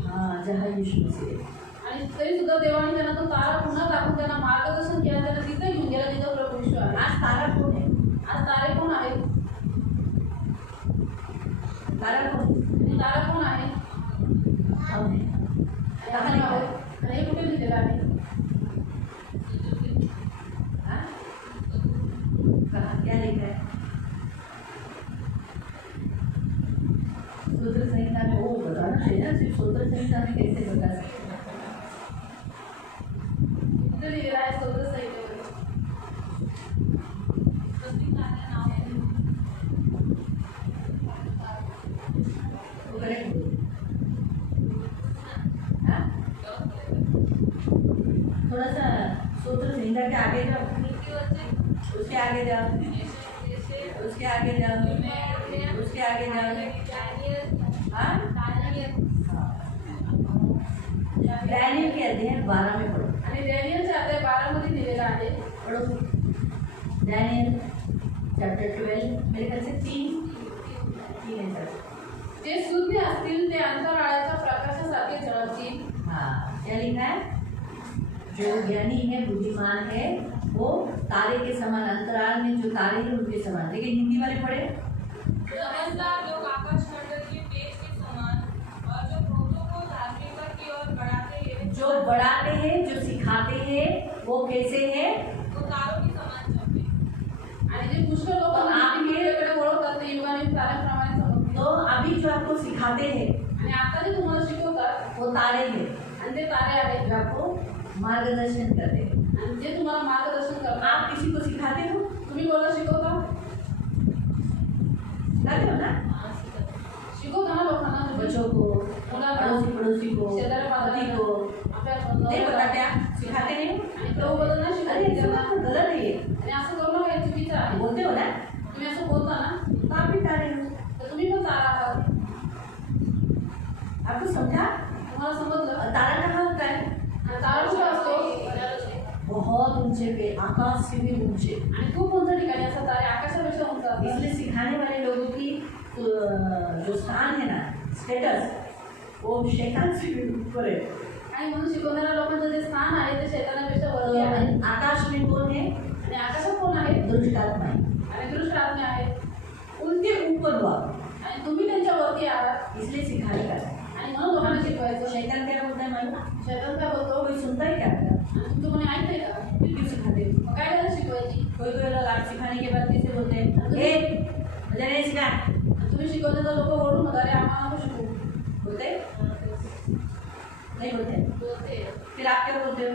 हाँ, जहाँ यीशु मसीह है. आणि तरी सुद्धा देवाने त्यांना तो तारा पुन्हा दाखवून त्यांना मार्गदर्शन केलं. त्यांना तिथे घेऊन गेला जिथं प्रभू येशू आहे. आज तारा कौन है? आज तारे कोण आहेत? तारा कौन? आणि तारा कोण आहे? हम है. कहाँ लिखा है? आणि हे कुठे लिहिलेलं आहे? हाँ? कहाँ क्या लिखा है? सूत्र संहिता में वो बताना चाहिए ना. सिर्फ सूत्र संहिता में कैसे बता सकते हैं? कुठे लिहिलेलं आहे स्तोत्र संहितेमध्ये? वो करेक्ट बोलो. हाँ? थोड़ा सा सूत्र संहिता के आगे जाओ, उसके आगे जाओ, उसके आगे जाओ, उसके आगे जाओ. हाँ? डैनियल के अध्याय 12 में पढ़ो. आणि डॅनियलच्या अध्याय 12 मध्ये लिहिलेलं आहे. पढ़ो. डैनियल चैप्टर 12 मेरे ख्याल से 3 है सर. जे शून्य असतील ते अंतराळाच्या प्रकाशासारखे झळकतील. हाँ, क्या लिखा है? जो ज्ञानी है, बुद्धिमान है, वो तारे के समान, अंतराल में जो तारे हैं उनके समान. लेकिन हिंदी वाले पढ़े. समझदार लोग आकाशमंडल के तेज के समान और जो क्रोधों को धार्मिकता की ओर बढ़ाते हैं, जो बढ़ाते हैं, जो सिखाते हैं, वो कैसे है? वो तारों के समान चलते हैं. आणि जे पुष्कळ लोक तो आपल्याकडे वळवतात ते युगाने ताऱ्याप्रमाणे चमकतील. तो अभी जो आपको सिखाते हैं आणि आता जे तुम्हाला शिकवतात वो तारे हैं आणि ते तारे आहेत जो आपको मार्गदर्शन करते हैं. आणि जे तुम्हाला मार्गदर्शन करतात. आप किसी को सिखाते हो? तुम्ही कोणाला शिकवता? सिखाते हो ना? शिकवता ना लोकांना तुम्ही. बच्चों को, पड़ोसी को, शेजाऱ्या पति पाजाऱ्यांना, को. आपल्या नहीं नवऱ्याला. पता क्या? सिखाते नहीं हो? आणि प्रभू बद्दल नाही अरे शिकवत ऐसा त्यांना. बात गलत है ये. आणि असं करू नका, हे चुकीचं आहे. बोलते हो ना? तुम्ही असं बोलता ना, तो आप भी तारे हो. तर तुम्ही पण तारा आहात. आपको समझा? तुम्हाला समजलं? और तारा कहाँ होता है? आणि तारा कुठे असतो? बहुत ऊंचे पे, आकाश से भी ऊंचे. आणि खूप उंच ठिकाणी असतात तारे, आकाशापेक्षा उंच असतात. इसलिए सिखाने वाले लोगों की जो स्थान है ना, स्टेटस, वो शैतान से भी ऊपर है. आणि म्हणून शिकवणाऱ्या लोकांचं जे स्थान आहे ते शैतानापेक्षा वरती आहे. आकाश में कौन है? आणि आकाशात कोण आहे? दुष्ट आत्मा है. आणि दुष्ट आत्मे आहेत. उनके ऊपर हुआ, आणि तुम्ही त्यांच्या वरती आहात. इसलिए सिखाने का है. आणि म्हणून लोकांना शिकवायचं. शैतान क्या बोलता है मालूम? शैतान काय बोलतो? कोई सुनता है क्या आपका? आणि तुमचं कोणी ऐकतंय का? फिर क्यों सिखाते हो? मग काय त्याला शिकवायची? कोई लोग आप सिखाने के बाद कैसे बोलते हैं, ए मुझे नहीं सिखा. आणि तुम्ही शिकवले तर लोक ओरडून म्हणतात, "अरे आम्हाला नको शिकवू." बोलते नहीं बोलते. बोलते. फिर आप क्या बोलते हो?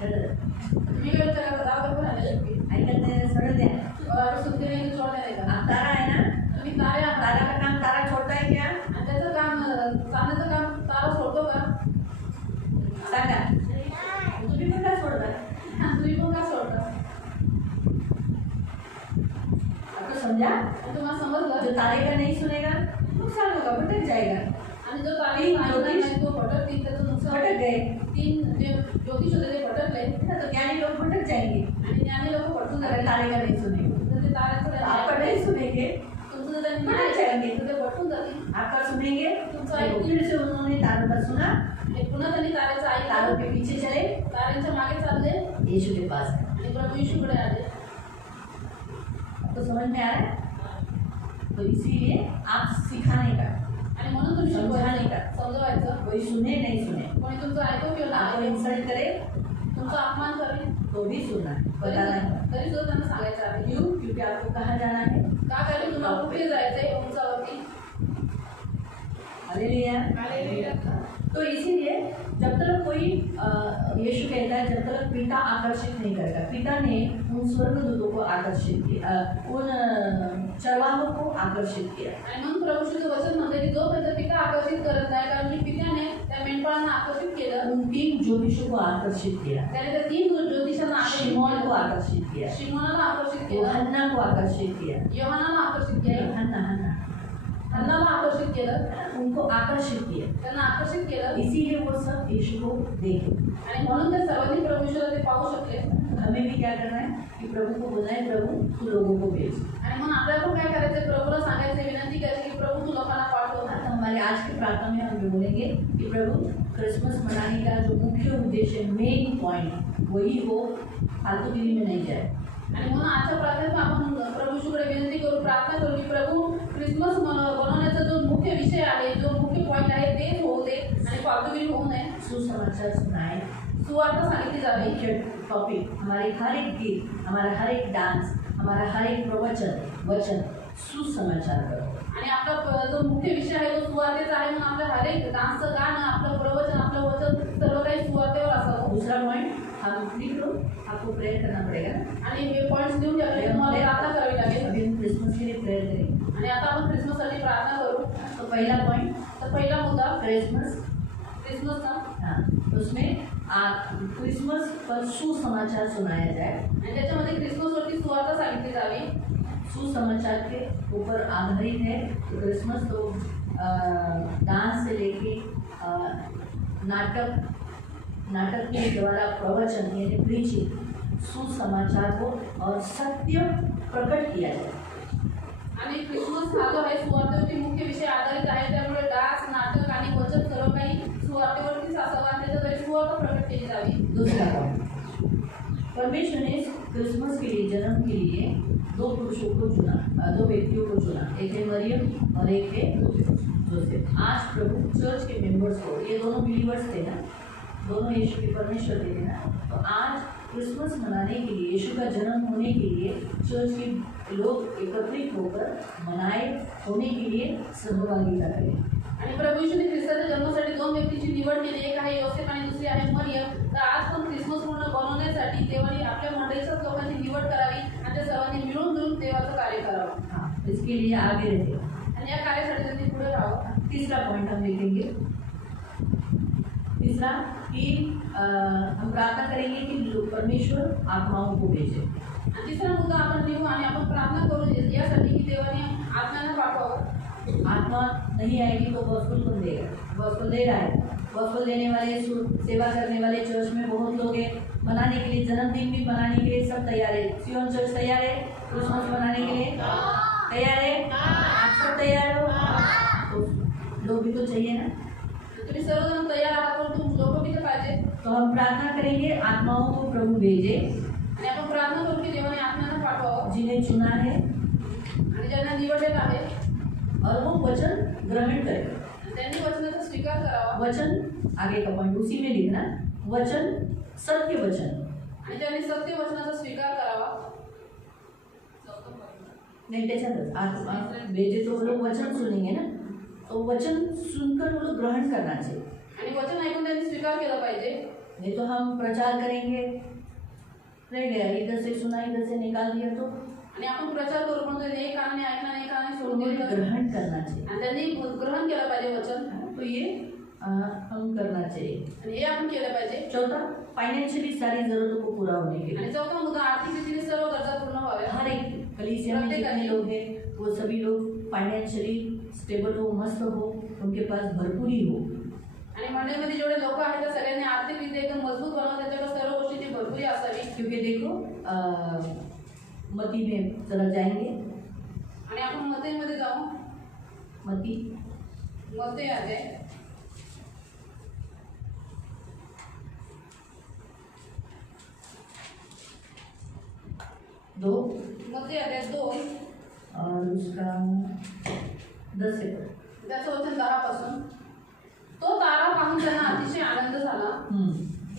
तुम्ही काय बोलता का? "जाऊ दे, कोण आलं शिकवी." ऐकत नाही सड़ द्या. और अगर सुनते नहीं तो छोड़ देने का. आप तारा है ना? तुम्ही तारे आहात. तारा का काम तारा छोड़ता है क्या? आणि त्याचं काम चालण्याचं काम तारा सोडतो का? सांगा. तुम्ही पण का सोडता? आणि तुम्ही पण का सोडता? आपको समझा? आणि तुम्हाला समजलं? जो तारे का नहीं सुनेगा नुकसान होगा, भटक जाएगा. आणि जो तारे तीन ऐकणार ज्योतिष नाही तो भटकतील, त्याचं नुकसान. भटक गए 3 जे ज्योतिष होते ते भटकले. तो ज्ञानी लोग भटक जाएंगे आणि ज्ञानी लोक भटकून अगर जातात. तारे का नहीं सुनेंगे. तर ते ताऱ्याचं आपका नहीं सुनेंगे, तुमचं जर त्यांनी भटक नाही जाएंगे. ऐकलं तर ते भटकून जातील. आपका सुनेंगे. तुमचं देखो, ऐकून फिर से उन्होंने तारों का सुना आणि पुन्हा त्यांनी तारेचं तारों ऐकलं, के पीछे चले, ताऱ्यांच्या मागे चालले यीशु के पास आए। आणि प्रभू येशूकडे आले। तो समझ में आ रहा है? तो इसीलिए आप सिखाने का, आणि म्हणून तुम्ही समजावणे शिकवायचं, का। समजवायचं। कोई सुने नहीं सुने, कोणी तुमचं ऐकू किंवा आपको नाही इंसल्ट करे तुमचा अपमान करेल तो भी सुनना है, बताना है। तरी सुद्धा त्यांना सांगायचं आहे। क्यों? क्योंकि आपको कहाँ जाना है? का कारण तुम्हाला कुठे जायचंय उंचावरती? हालेलुया। तो इसीलिए जब तक कोई यीशु कहता है जब तक पिता आकर्षित नहीं करेगा, पिता ने उन स्वर्गदूतों को आकर्षित किया, उन चरवाहों को आकर्षित किया। आणि म्हणून प्रभूचं वचन म्हणते की जोपर्यंत पिता आकर्षित करत नाही, कारण की पित्याने त्या मेंढपाळांना आकर्षित केलं, उन 3 ज्योतिषों को आकर्षित किया, त्याने त्या 3 ज्योतिषांना आकर्षित शिमोन को केलं, आकर्षित किया, शिमोनाला आकर्षित केलं, हन्ना को आकर्षित किया, योहानाला आकर्षित केलं, हन्ना हन्नाला आकर्षित केलं, उनको आकर्षित किया। त्यांना आकर्षित केलं इसीलिए वो सब यीशु को देखे। आणि म्हणून ते सर्वांनी प्रभू येशूला ते पाहू शकले। हमें भी क्या करना है कि प्रभु को बोलना है, प्रभु तू लोगों को भेज। आणि म्हणून आपल्याला पण काय करायचं, प्रभूला सांगायचं, विनंती करायची की प्रभू तू लोकांना पाठव। तो हमारे आज की प्रार्थना में हम ये बोलेंगे कि प्रभु क्रिसमस मनाने का जो मुख्य उद्देश्य है, मेन पॉइंट वही हो, फालतूगिरी में नहीं जाए। आणि म्हणून आजच्या प्रार्थनेत आपण प्रभू येशूकडे विनंती करू, प्रार्थना करू की प्रभू क्रिसमस बनवण्याचा जो मुख्य विषय आहे, जो मुख्य पॉइंट आहे ते होऊ दे आणि फालतूगिरी होऊ नये। सुसमाचार सुनाए, सुवार्ता सांगितली जावी। मुख्य टॉपिक हमारे हर एक गीत, हमारा हर एक डांस, हमारा हर एक वचन सुसमाचार करो। आणि आपला जो मुख्य विषय आहे तो सुवार्तेचा आहे, म्हणून आपलं हर एक डान्सचं गाणं, आपलं प्रवचन, आपलं वचन सर्व काही सुवार्तेवर असावं। दूसरा पॉइंट हम लिख लो, आपको प्रेयर करना पड़ेगा ना। आणि हे पॉइंट्स लिहून ठेवले, तुम्हाला प्रार्थना करावी लागेल। अभी हम क्रिसमस के लिए प्रेयर करेंगे। आणि आता आपण क्रिसमससाठी प्रार्थना करू। तो पहला पॉइंट तर पहिला मुद्दा क्रिसमसचा, हाँ, उसमें क्रिसमस पर सुसमाचार सुनाया जाए। आणि त्याच्यामध्ये क्रिसमसवरती सुवार्ता सांगितली जावी। सुसमाचार के ऊपर आधारित है। तो क्रिसमस तो डांस से लेके नाटक के द्वारा प्रवचन यानी प्रीचिंग, सुसमाचार को और सत्य प्रकट किया जाए। आणि क्रिसमस हा जो आहे सुवार्तेवरती मुख्य विषय आधारित आहे, त्यामुळे डान्स, नाटक आणि वचन सर्व काही सुवार्तेवरतीच असावं आणि त्याच्याद्वारे सुवार्ता प्रकट केली जावी। दूसरा पॉइंट, परमेश्वर ने क्रिसमस के लिए, जन्म के लिए 2 पुरुषों को चुना, 2 व्यक्तियों को चुना, एक है मरियम और एक है जोसेफ। आज प्रभु चर्च के मेंबर्स को, ये दोनों बिलीवर्स थे ना, दोनों यीशु के परमेश्वर थे ना, तो आज क्रिसमस मनाने के लिए, यीशु का जन्म होने के लिए चर्च के लोग एकत्रित होकर मनाए होने के लिए सहभागिता करें। आणि प्रभू येशूने ख्रिस्ताच्या जन्मासाठी 2 व्यक्तींची निवड केली, एक आहे योसेफ आणि दुसरी आहे मरियम। तर आज पण क्रिसमस बनवण्यासाठी देवाने आपल्या मंडळीच्याच लोकांची निवड करावी आणि त्या सर्वांनी मिळून जुळून देवाचं कार्य करावं। हाँ, इसके लिए आगे रहे। आणि या कार्यासाठी त्यांनी पुढे राहावं। तीसरा पॉइंट हम लिखेंगे, तीसरा कि हम प्रार्थना करेंगे कि परमेश्वर आत्माओं को भेजे। आणि तिसरा मुद्दा आपण लिहू आणि आपण प्रार्थना करू यासाठी की देवाने आत्म्यांना पाठवावं। आत्मा नहीं आएगी तो गॉस्पेल कौन देगा? गॉस्पेल दे रहा है। गॉस्पेल देने वाले, सेवा करने वाले चर्च में बहुत लोग हैं, मनाने के लिए, जन्मदिन भी मनाने के लिए सब तैयार है। सियोन चर्च तैयार है क्रिसमस मनाने के लिए? तैयार है? आप सब तैयार हो? तो लोग भी तो चाहिए ना। तुम्ही सर्वजण तयार आहात, पण तुम लोक किती पाहिजे? तो हम प्रार्थना करेंगे आत्माओं को प्रभु भेजे, आणि आपण प्रार्थना करू की देवाने आत्म्यांना पाठवावं जिन्हें चुना है आणि ज्यांना निवडलेलं आहे, और वो वचन ग्रहण करें। आणि त्यांनी वचनाचा स्वीकार करावा। वचन आगे का पॉइंट उसी में लिखना, वचन सत्य वचन, आणि त्यांनी सत्य वचनाचा स्वीकार करावा। नहीं त्याच्यातच आत्मा भेजे तो वो लोग वचन सुनेंगे ना, तो वचन सुनकर वो लोग ग्रहण करना चाहिए। आणि वचन ऐकून त्यांनी स्वीकार केलं पाहिजे। नहीं तो हम प्रचार करेंगे, रह गया, इधर से सुना इधर से निकाल दिया, तो आणि आपण प्रचार करू म्हणतो एक कानाने ऐकणार, एक कानाने सोडून उन्हें दिलं, ग्रहण करना चाहिए। आणि त्यांनी ग्रहण केलं पाहिजे वचन। तो ये हम करना चाहिए। आणि हे आपण केलं पाहिजे। चौथा, फाइनेंशियली सारी जरूरतों को पूरा होने के लिए आणि चौथा मुद्दा, आर्थिक रीतीने सर्व गरजा पूर्ण व्हाव्या। हर एक कलीसिया में जितने लोग हैं वो सभी लोग फाइनेंशियली स्टेबल हो, मस्त हो, उनके पास भरपूरी हो। आणि मंडळीमध्ये जेवढे लोक आहेत त्या सगळ्यांनी आर्थिकरित्या एकदम मजबूत बनावं, त्याच्याकडे सर्व गोष्टीची भरपुरी असावी। क्योंकि देखो मती में जरा जाएंगे, आणि आपण मतेमध्ये जाऊ। मती मते आहे 2 मत्ती अध्याय 2 और उसका 10 से पढ़. त्याचं वचन 10 पासून. तो तारा पाहून त्यांना अतिशय आनंद झाला.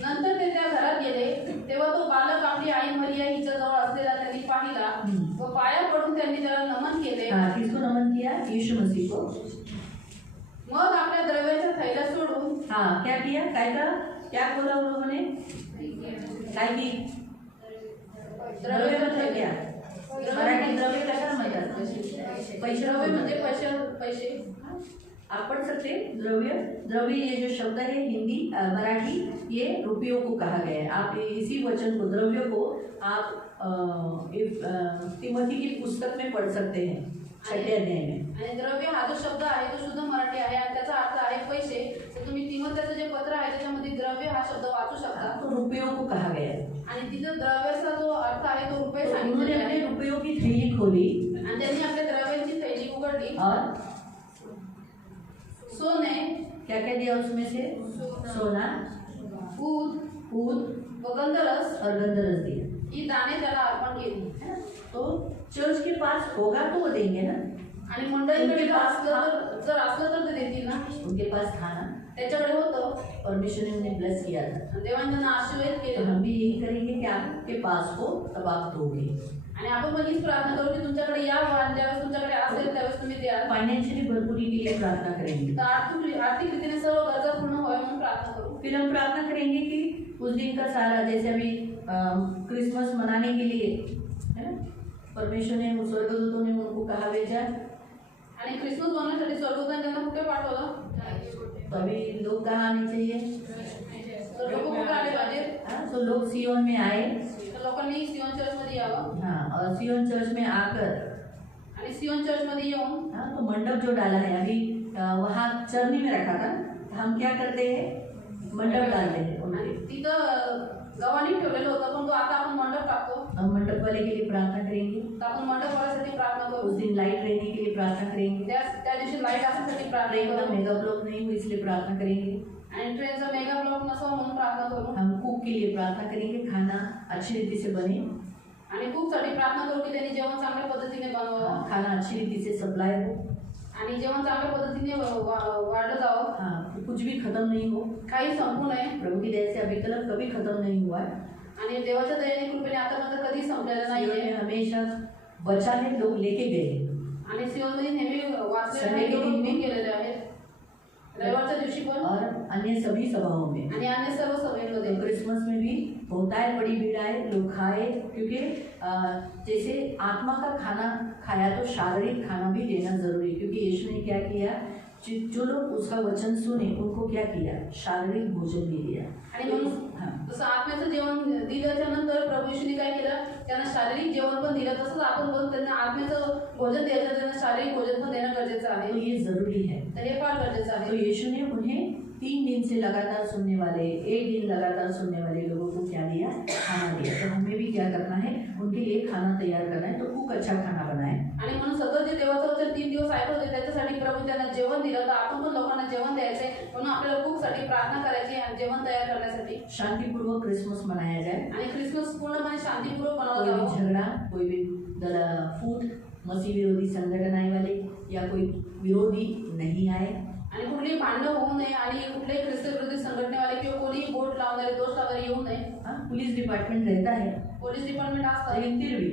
नंतर ते त्या घरात गेले तेव्हा तो बालक आपली आई मरिया हिच्या जवळ असलेला त्यांनी पाहिला व पाया पडून त्यांनी त्याला नमन केले. किसको नमन किया? यीशु मसीह को. मग आपल्या द्रव्याच्या थैल्या सोडून क्या किया? काय का? क्या बोला उन लोगों ने? काय की? द्रव्य मतलब क्या? मराठी द्रव्य कशाला म्हणतात? पैसे. द्रव्य म्हणजे पैसे. आप पढ़ सकते हैं द्रव्य. द्रव्य ये जो शब्द है हिंदी मराठी ये रुपयों को कहा गया है. आप इसी वचन को द्रव्य को आप तिमोथी की पुस्तक में पढ़ सकते हैं 6 अध्याय में. आणि द्रव्य हा जो शब्द आहे तो शुद्ध मराठी आहे आणि त्याचा अर्थ आहे पैसे. तर तुम्ही तिमोथीचं जे पत्र आहे त्याच्यामध्ये द्रव्य हा शब्द वाचू शकता. तो रुपयों को कहा गया है. आणि तिथं द्रव्याचा जो अर्थ आहे तो रुपये उन्होंने सांगितलेला अपने आहे. रुपयों की थैली खोली आणि त्यांनी आपल्या द्रव्यांची थैली उघडली. और सोने, क्या क्या दिया उसमें से? सोना, ऊद व गंधरस और गंधरस दिया. ही दाणे त्याला अर्पण केली. तो चर्च के पास होगा तो वो देंगे ना. आणि मंडळीकडे जर असलं तर ते देतील ना. उनके पास खाना त्याच्याकडे होतं. परमेश्वर ने उन्हें ब्लेस किया था. देवाने त्यांना आशीर्वाद तो केले. हम भी यही करेंगे कि आपके पास हो तब आप दोगे. आणि आपण पण हीच प्रार्थना करू की तुमच्याकडे यावं आणि ज्यावेळेस तुमच्याकडे असेल त्यावेळेस तुम्ही द्याल. फाइनेंशियली भरपूरी के लिए प्रार्थना करेंगे. तर आर्थिक रीतीने सर्व गरजा पूर्ण व्हाव्या म्हणून प्रार्थना करू. फिर हम प्रार्थना करेंगे कि उस दिन का सारा जैसे अभी क्रिसमस मनाने के लिए है ना परमेश्वर ने स्वर्गदूतों ने उनको कहा भेजा. आणि क्रिसमस बनवण्यासाठी स्वर्गदूतांनी त्यांना कुठे पाठवलं? तो अभी लोग कहाँ आने चाहिए? तर लोक कुठे आले पाहिजे? तो लोग सियोन में आए. तर लोकांनी सियोन चर्च मध्ये यावं. और सियोन चर्च में आकर आणि सियोन चर्च मध्ये येऊन तो मंडप जो डाला है अभी वहाँ चरनी में रखा था. हम क्या करते हैं? मंडप डालते हैं. आणि तिथं गव्हाणी ठेवलेलं होतं पण तो आता आपण मंडप टाकतो. हम मंडप वाले के लिए प्रार्थना करेंगे. तर आपण मंडप वाल्यासाठी प्रार्थना करू. उस दिन लाइट रहने के लिए प्रार्थना करेंगे. त्या दिवशी लाईट असण्यासाठी प्रार्थना ट्रेन का करू. मेगा ब्लॉक नहीं हो इसलिए प्रार्थना करेंगे. आणि ट्रेनचा मेगा ब्लॉक नसावा म्हणून प्रार्थना करू. हम कुक के लिए प्रार्थना करेंगे खाना अच्छी रीति से बने. आणि कुकसाठी प्रार्थना करू की त्यांनी जेवण चांगल्या पद्धतीने बनवावं. खाना अच्छी रीति से सप्लाई हो. आणि जेवण चांगल्या पद्धतीने वाढलं जावं. कुछ भी खत्म नहीं हो. काही संपू नये. प्रभु की दया से अभी तक कभी खत्म नहीं हुआ है. आणि देवाच्या दयेने कृपेने आतापर्यंत कधी संपलेलं नाहीये. हमेशा बचाने लोग लेके गए. आणि सियोनमध्ये नेहमी वाचलेले संडे के दिन में केलेले आहेत. रविवारच्या दिवशी पण और अन्य सभी सभाओं में. आणि अन्य सर्व सभेमध्ये. क्रिसमस में भी होता है बड़ी भीड़ आए लोग खाए क्योंकि जैसे आत्मा का खाना खाया तो शारीरिक खाना भी देना जरूरी है. क्योंकि यीशु ने क्या किया? जो लोग उसका वचन सुने उनको क्या किया? शारीरिक भोजन भी दिया. आणि म्हणून तसं आत्म्याचं जेवण दिल्याच्या नंतर प्रभू येशूने काय केलं? त्यांना शारीरिक जेवण पण दिलं. तसंच आपण पण त्यांना आत्म्याचं भोजन द्यायचं त्यांना शारीरिक भोजन पण देणं गरजेचं तो आहे. ये जरूरी है. तर हे फार गरजेचं तो आहे. यीशु ने उन्हें 3 दिन से लगातार सुनने वाले 1 दिन लगातार सुनने वाले लोगों को क्या दिया? खाना दिया. तो हमें भी क्या करना है? उनके लिए खाना तैयार करना है. तो कुक अच्छा खाना बनाए. आणि म्हणून सतत जे देवाचं वचन 3 दिवस ऐकत होते त्याच्यासाठी प्रभू त्यांना जेवण दिलं. तर आपण पण लोकांना जेवण द्यायचंय. म्हणून आपल्याला कुकसाठी प्रार्थना करायची आणि जेवण तयार करण्यासाठी. शांतिपूर्वक क्रिसमस मनाया जाए. आणि क्रिसमस पूर्णपणे शांतिपूर्वक बनवला कोई भी जावा. झगड़ा कोई भी फूट मसीह विरोधी संगठन आए वाले या कोई विरोधी नहीं आए. आणि कुठली भांडणं होऊ नये आणि कुठल्याही ख्रिस्त विरोधी संघटनेवाले किंवा कोणी बोट लावणारे दोष लावणारे येऊ नये. पुलिस डिपार्टमेंट रहता है पोलीस डिपार्टमेंट असतं लेकिन फिर भी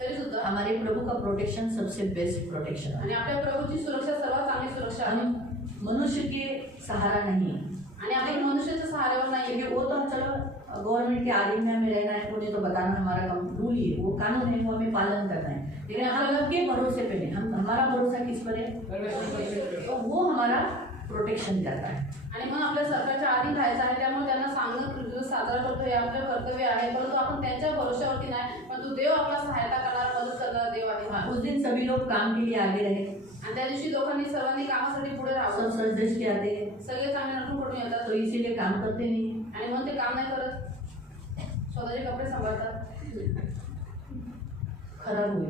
तरी सुद्धा हमारे प्रभु का प्रोटेक्शन सबसे बेस्ट प्रोटेक्शन है. आणि आपल्या प्रभूची सुरक्षा सर्वात चांगली सुरक्षा आहे. हम मनुष्य के सहारा नहीं. आणि आपण मनुष्याच्या सहाऱ्यावर नाही. क्योंकि वो तो हम चलो गवर्नमेंट के आधीन में हमें रहना है. उन्हें तो बताना हमारा रूल ही है. वो कानून है वो हमें पालन करना है. लेकिन हम उनके भरोसे पे नहीं. हम हमारा भरोसा किस पर है? तो वो हमारा प्रोटेक्शन करता है. आणि मग आपल्या सरकारच्या अधीन राहायचं आहे. त्यामुळे त्यांना सांगणं साजरा करतो हे आपलं कर्तव्य आहे. परंतु आपण त्यांच्या भरोश्यावरती नाही. पण तो देव आपला सहायता करणारा मदत करणारा देव आहे. उस दिन सभी लोग काम के लिए आगे रहे. आणि त्या दिवशी लोकांनी सर्वांनी कामासाठी पुढे राहावं. सब सजधज के आते हैं. सगळे चांगले नटून पडून येतात. तो इसीलिए काम करते नहीं. आणि मग ते काम नाही करत. स्वतःचे कपडे सांभाळतात. खराब हुए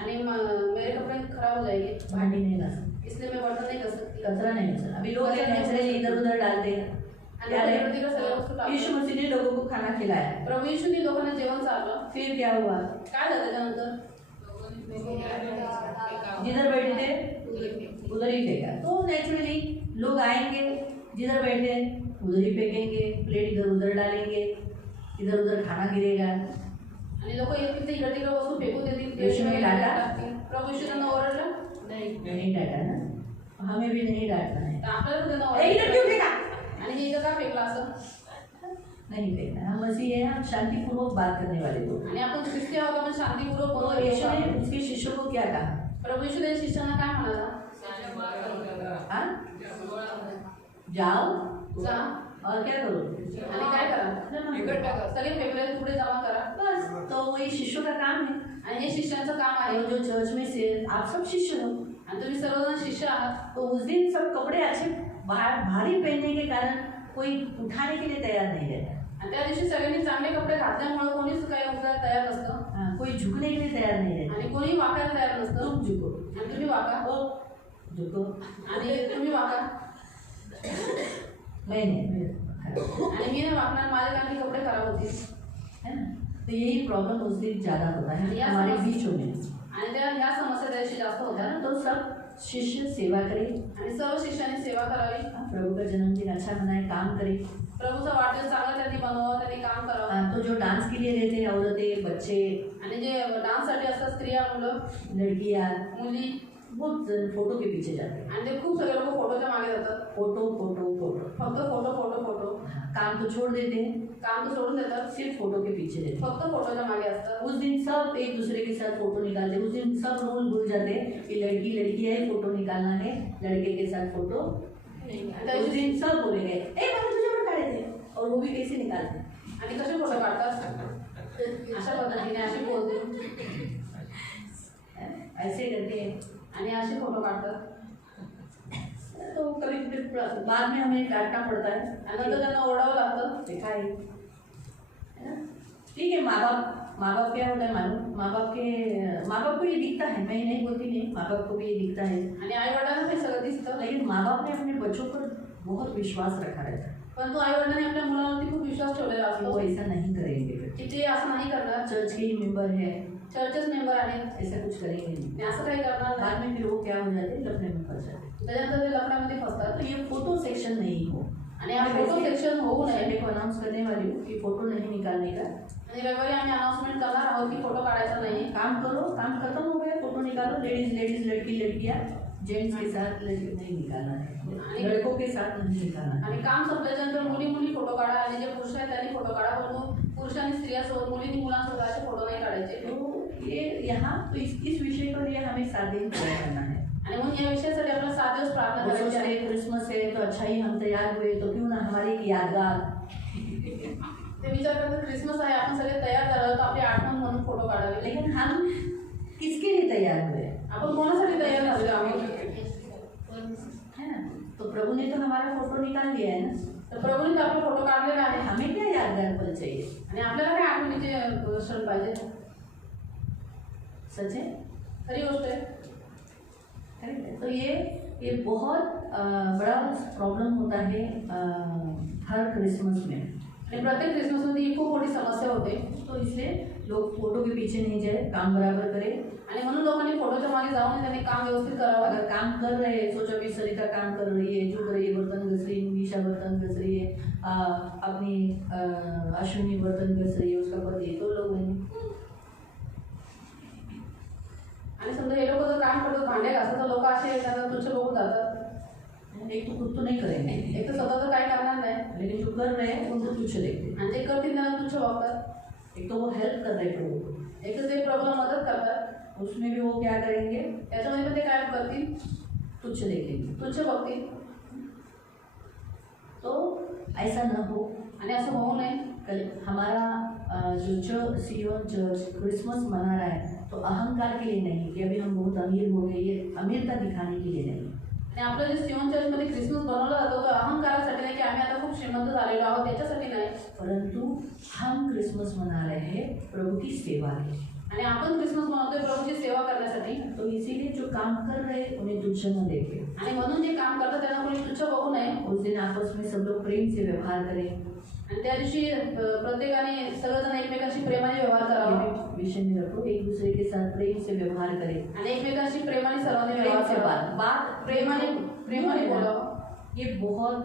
आणि मेरे कपड़े खराब हो जाएंगे. भांडी नहीं ला सकते. इसलिए मैं बर्तन नहीं कर सकती. कचरा नहीं हो सकता. अभी लोग नेचुरली इधर उधर डालते हैं. क्या है? यीशु मसीह ने लोगों को खाना खिलाया। प्रभू येशूने लोकांना जेवण चाललं. फिर क्या हुआ? काय झालं त्याच्यानंतर? जिधर बैठे थे उधर ही फेंका। तो नेचुरली लोग आएंगे, जिधर बैठे उधर ही फेंकेंगे, प्लेट इधर उधर डालेंगे, इधर उधर खाना गिरेगा। आणि लोक येतील ते इकडे तिकडे बसून फेकून देतील. येशूने डाटा? प्रभू येशू त्यांना ओरडलं नहीं डांटा ना, हमें भी नहीं डांटना है। तर आपल्याला त्यांना ए, इधर क्यों फेंका? आणि हे इथं का फेकलं असं? नहीं फेंकना। हम मसीह हैं, हम शांतिपूर्वक बात करने वाले लोग। आणि आपण ख्रिस्ती आहोत, आपण शांतीपूर्वक तो बोलतो. यीशु ने उसके शिष्यों को क्या कहा? प्रभू येशू त्या शिष्यांना काय म्हणाला? हाँ? जाओ जा और क्या करो? आणि काय करा? सगळे फेकले पुढे जमा करा. बस, तो वही शिष्यों का काम है। आणि हे शिष्यांचं काम आहे. और जो चर्च में से आप सब शिष्य हो, आणि तुम्ही सर्वजण शिष्य आहात. तो उस दिन सब कपड़े अच्छे भारी पहनने के कारण कोई उठाने के लिए तैयार नहीं रहता। आणि त्या दिवशी सगळ्यांनी चांगले कपडे घातल्यामुळे कोणीच काही उठायला तयार नसतं. हाँ, कोई झुकने के लिए तैयार नहीं रहता। आणि कोणी वाकायला तयार नसतं. तुम झुको, आणि तुम्ही वाका. ओ झुको, आणि तुम्ही वाका. मैं नहीं। आणि मी नाही वाकणार, माझे काही कपडे खराब होतील. है ना? तो यही प्रॉब्लम उस दिन ज्यादा होता है हमारे बीचों में। आणि त्या ह्या समस्या त्या दिवशी जास्त है होत्या. ना? तो सब शिष्य सेवा करे, आणि सर्व शिष्यांनी सेवा करावी. प्रभु का जन्मदिन अच्छा मनाए, काम करे। प्रभूचा वाढदिवस चांगला त्यांनी बनवावा, त्यांनी काम करावं. तो जो डांस के लिए रहते हैं औरतें, बच्चे, आणि जे डान्ससाठी असतात स्त्रिया, मुलं, लड़कियां, मुली, बहुत फोटो के पीछे जाते हैं। आणि ते खूप सगळे लोक फोटोच्या मागे जातात. फोटो फोटो फोटो, फक्त फोटो फोटो फोटो. काम तो छोड़ देते हैं, काम तो सोडून देतात, सिर्फ फोटो के पीछे रहते हैं। फक्त फोटोच्या मागे असतात. उस दिन सब एक दूसरे के साथ फोटो निकालते हैं। उस दिन सब रूल भूल जाते हैं कि लड़की लड़की है, फोटो निकालना है, लड़के के साथ फोटो नहीं। उस दिन सब बोलेंगे ए मैंने तुझे फोटो काढे थे, और वो भी कैसे निकालते हैं? आणि कसे फोटो काढतात? अशा पद्धतीने अशी बोलते ऐसे करके, आणि असे फोटो काढतात. तो कभी बाद में हमें डांटना पड़ता है। आणि नंतर त्यांना ओरडावं लागतं. देखा है ना? ठीक है, माँ बाप क्या होता है मालूम? माँ बाप को ये दिखता है, मैं नहीं बोलती नहीं, माँ बाप को भी ये दिखता है। आणि आई वडिलांना ते सगळं दिसतं. लेकिन माँ बाप ने अपने बच्चों पर बहुत विश्वास रखा रहता है, परंतु आई वडिलांनी आपल्या मुलांवरती खूप विश्वास ठेवलेला कि वो असतो ऐसा नहीं करेंगे, की ते असं नाही करणार. चर्च के ही मेंबर है, चर्चेस मेंबर आहेत, ऐसा कुछ करेंगे नहीं। ते असं काही करणार नाही. बाद में फिर वो क्या हो जाते हैं, लफड़े में फंस जाते हैं। त्याच्यानंतर ते लफड्यामध्ये फसतात. तो ये फोटो सेक्शन नहीं हो। आणि हा फोटो सेक्शन होऊ नये. संडे को अनाउंस करने वाली हूँ कि फोटो नहीं निकालने का। आणि रविवारी आम्ही अनाउन्समेंट करणार आहोत की फोटो काढायचा नाही. काम करो, काम खत्म हो गया, फोटो निकालो। लेडीज लड़की लड़कियाँ, जेंट्स के साथ नहीं निकालना है, लड़कों के साथ नहीं निकालना है। आणि काम संपल्याच्यानंतर मुली फोटो काढा, आणि जे पुरुष आहेत त्यांनी फोटो काढा, परंतु पुरुषांनी स्त्रियांसोबत, मुलींनी मुलांसोबत असे फोटो नाही काढायचे. तो ये यहाँ तो इस विषय पर ये हमें 7 दिन पूरा करना है। आणि म्हणून या विषयासाठी आपल्याला 7 दिवस प्रार्थना क्रिसमस करायची आहे. है, क्रिसमस है तो अच्छा ही हम तैयार हुए, तो क्यों ना हमारी एक यादगार। ते विचार करतात क्रिसमस आहे, आपण सगळे तयार झालो तर आपली आठवण म्हणून फोटो काढावे. लेकिन हम किसके लिए तैयार हुए? आपण कोणासाठी तयार झालेलो आहोत? है ना? तो प्रभु ने तो हमारा फोटो निकाल लिया है ना। तर प्रभूने तर आपले फोटो काढलेले आहे. हमें क्या यादगार पल चाहिए? आणि आपल्याला काय आठवणीचे क्षण पाहिजे? सच है, खरी गोष्ट आहे. करेक्ट है। तो ये बहुत बड़ा प्रॉब्लम होता है हर क्रिसमस में। आणि प्रत्येक क्रिसमसमध्ये ही खूप मोठी समस्या होते. तो इसलिए लोग फोटो के पीछे नहीं जाए, काम बराबर करें। आणि म्हणून लोकांनी फोटोच्या मागे जाऊन त्यांनी काम व्यवस्थित करावं. अगर काम कर रहे हैं, सोचो अभी सरिता काम कर रही है, झुक रही है, बर्तन घस रही है, निशा बर्तन घस रही है, अपनी अश्विनी बर्तन घस रही है, उसका पति, तो लोग नहीं। आणि समजा हे लोक जर काम करतात, भांडे घासतात, तर लोक असे त्यांना तुच्छ बघून जातात. एक तो खुद तो नहीं करेंगे, एक तर स्वतः तर काय करणार नाही, लेकिन जो कर रहे हैं उनको तुच्छ देखते हैं। आणि ते करतील त्यांना तुच्छ बघतात. एक तो वो हेल्प कर रहे हैं प्रभु को, एक तर ते प्रभूला मदत करतात, उसमें भी वो क्या करेंगे, त्याच्यामध्ये पण ते काय करतील, तुच्छ देखेंगे। तुच्छ बघतील. तो ऐसा न हो। आणि असं होऊ नये. कल हमारा जो सियोन चर्च क्रिसमस मना रहा है तो अहंकार के लिए नहीं कि अभी हम बहुत अमीर हो गए, ये अमीरता दिखाने के लिए नहीं। आणि आपलं जे सियोन चर्चमध्ये क्रिसमस बनवला जातो तो अहंकारासाठी नाही की आम्ही आता खूप श्रीमंत झालेलो आहोत त्याच्यासाठी नाही, परंतु हम क्रिसमस मना रहे हैं प्रभु की सेवा के। आणि आपण क्रिसमस मनवतोय प्रभूची सेवा करण्यासाठी. तो इसीलिए जो काम कर रहे हैं उन्हें तुच्छ न देखें। आणि म्हणून जे काम करतात त्यांना कोणी तुच्छ बघू नये. उस दिन आपस में सब लोग प्रेम से व्यवहार करें। आणि त्या दिवशी प्रत्येकाने सगळेजण एकमेकांशी प्रेमाने व्यवहार करावा विषय में रखो, एक दूसरे के साथ प्रेम से व्यवहार करें, आणि एकमेकांशी प्रेमाने सर्वांनी प्रेम व्यवहार से करावा. बात प्रेमाने बोलावं. ये बहुत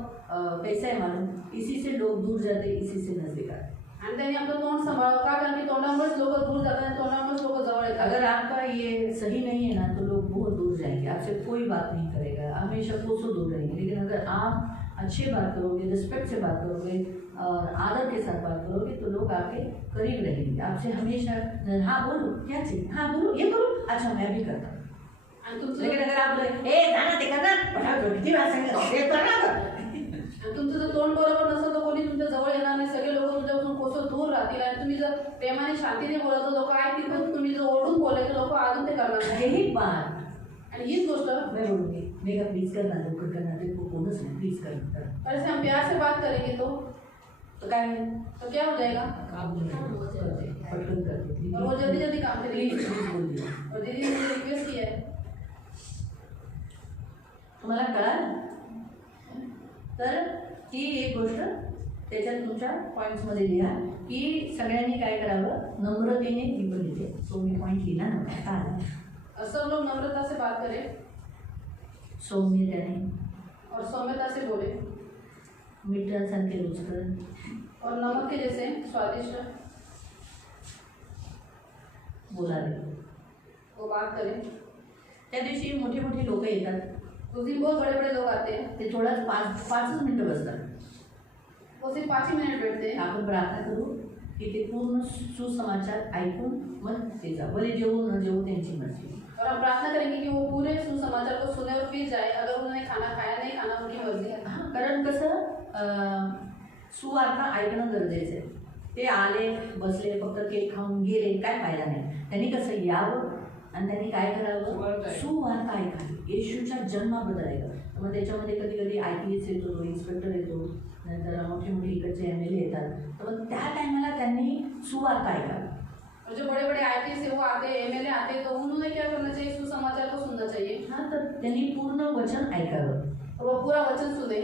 कैसा है मालूम, इसी से लोग दूर जाते, इसी से नजदीक आते. आणि त्यांनी आपलं तोंड सांभाळावं. का कारण की तोंडामुळेच लोक दूर जातात आणि तोंडामुळेच लोक जवळ येतात. अगर आपका ये सही नहीं है ना तो लोग बहुत दूर जाएंगे, आपसे कोई बात नहीं करेगा, हमेशा कोसों दूर रहेंगे. लेकिन अगर आप अच्छे बात करोगे, रिस्पेक्ट से बात करोगे और आदर के साथ बात करोगे तो लोग आपके करीब रहेंगे, आपसे हमेशा हाँ बोलो क्या चाहिए, हाँ बोलो ये करो, अच्छा मैं भी करता हूँ. आणि तुमचं लेकिन अगर आप बोले ए जाना ते करना किती वेळा सांगितलं ते करणार का? आणि तुमचं जर तोंड बरोबर नसेल तर कोणी तुमच्या जवळ येणार नाही. सगळे लोक तुमच्यापासून कोसं दूर राहतील. आणि तुम्ही जर प्रेमाने शांतीने बोलत तर लोक ऐकतील. पण तुम्ही जर ओढून बोलले तर लोक अजून ते करणार नाही. यही बात आणि हीच गोष्ट मैं बोलूँगी, मेगा प्लीज करना लवकर करना, देखो बोनस नहीं प्लीज करना. अरे से हम प्यार से बात करेंगे तो काय है? तो क्या हो जाएगा. करते पटकन करते और वो जल्दी जल्दी काम प्लीज करेंगे. प्लीज बोल दिया. और दीदी ने मुझे रिक्वेस्ट किया है. तुम्हाला कळाल तर ही एक गोष्ट त्याच्यात तुमच्या पॉईंट्समध्ये लिहा की सगळ्यांनी काय करावं, नम्रतेने ही पण लिहिते. सो मी पॉईंट लिहिला ना काय सब लोग नम्रता से बात करें सौम्यतेने, और सौम्यता से बोले मिठासारखे रुचकर और नमक के जैसे स्वादिष्ट बोलावे. वो बात करें. त्या दिवशी मोठी मोठी लोक येतात, उस दिन बहुत बड़े बड़े लोग आते हैं. ते थोडंच पाचच मिनटं बसतात. वो सिर्फ 5 ही मिनट बैठते हैं. आपण प्रार्थना करू की ते पूर्ण सुसमाचार ऐकून मग ते जा, भले जेवू न जेवू त्यांची मर्जी. और हम प्रार्थना करेंगे कि वो पूरे सुसमाचार को सुने और फिर जाए. अगर उन्होंने खाना खाया नहीं खाना उनकी मर्जी है. हां, कारण कसं सुवार्ता ऐकणं गरजेचं आहे. ते आले बसले फक्त केक खाऊन गेले काय फायदा नाही. त्यांनी कसं यावं आणि त्यांनी काय करावं, सुवार्ता ऐकावी, येशूच्या जन्माबद्दल ऐकावं. मग त्याच्यामध्ये कधी कधी IPS येतो, इन्स्पेक्टर येतो, नंतर मोठे मोठे इकडचे MLA येतात. तर मग त्या टायमाला त्यांनी सुवार्ता ऐकावी. और जो बड़े बड़े IPS है वो आते हैं, MLA आते हैं, तो उन्होंने क्या करना चाहिए, सुसमाचार को सुनना चाहिए. हां, तर त्यांनी पूर्ण वचन ऐकावं. और वो पूरा वचन सुने.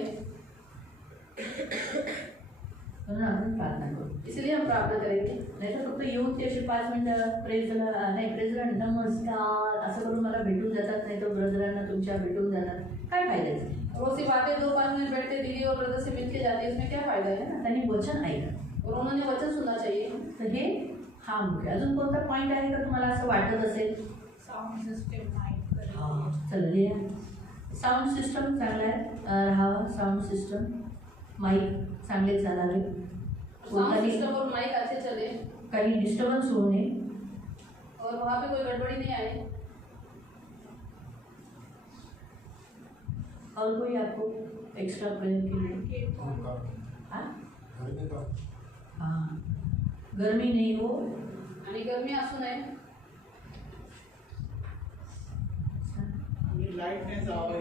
म्हणून आपण प्रार्थना करू. इसलिए हम प्रार्थना करेंगे. नाही तर फक्त येऊन ते असे 5 मिनिटं प्रेझला नमस्कार असं करून मला भेटून जातात, नाही तर ब्रदरांना तुमच्या भेटून जातात, काय फायद्याचं. वो सिर्फ आते 2-5 मिनट बैठते दीदी और ब्रदर से मिल के जाते, इसमें क्या फायदा है ना. त्यांनी वचन ऐका. और उन्होंने वचन सुनना चाहिए. तर हे हा मुख्य. अजून कोणता पॉईंट आहे का तुम्हाला असं वाटत असेल. साउंड सिस्टम माइक चला लिहा. साऊंड सिस्टम चांगला आहे राहावं. साऊंड सिस्टम माईक चांगले चालावे. साउंड सिस्टम और माइक अच्छे चले काही डिस्टर्बन्स होऊ नये. और वहाँ पे कोई गड़बड़ी नहीं आए. और कोई आपको एक्स्ट्रा प्रयोग के लिए हाँ हाँ गर्मी नहीं हो. आणि गरमी असू नये. लाईट नाही जावं.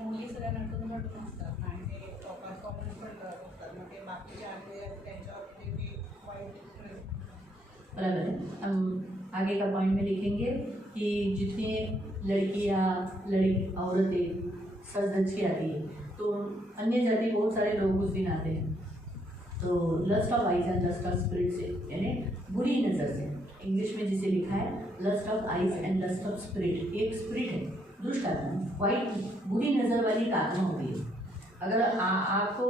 मुली सगळ्या नटून नटून असतात आणि ते लोकांना कॉमेंट पण करत असतात. मग ते बाकीचे आले त्यांच्यावर ते वाईट बराबर है. हम आगे का पॉइंट में लिखेंगे कि जितने लड़की औरतें सज धज के आती है तो अन्य जाति बहुत सारे लोग उस दिन आते हैं. तो lust of eyes and lust of spirit से, यानी बुरी नज़र से, इंग्लिश में जिसे लिखा है lust of eyes and lust of spirit. एक स्पिरिट है, दुष्ट आत्मा, वाइट बुरी नज़र वाली एक आत्मा होती है. अगर आपको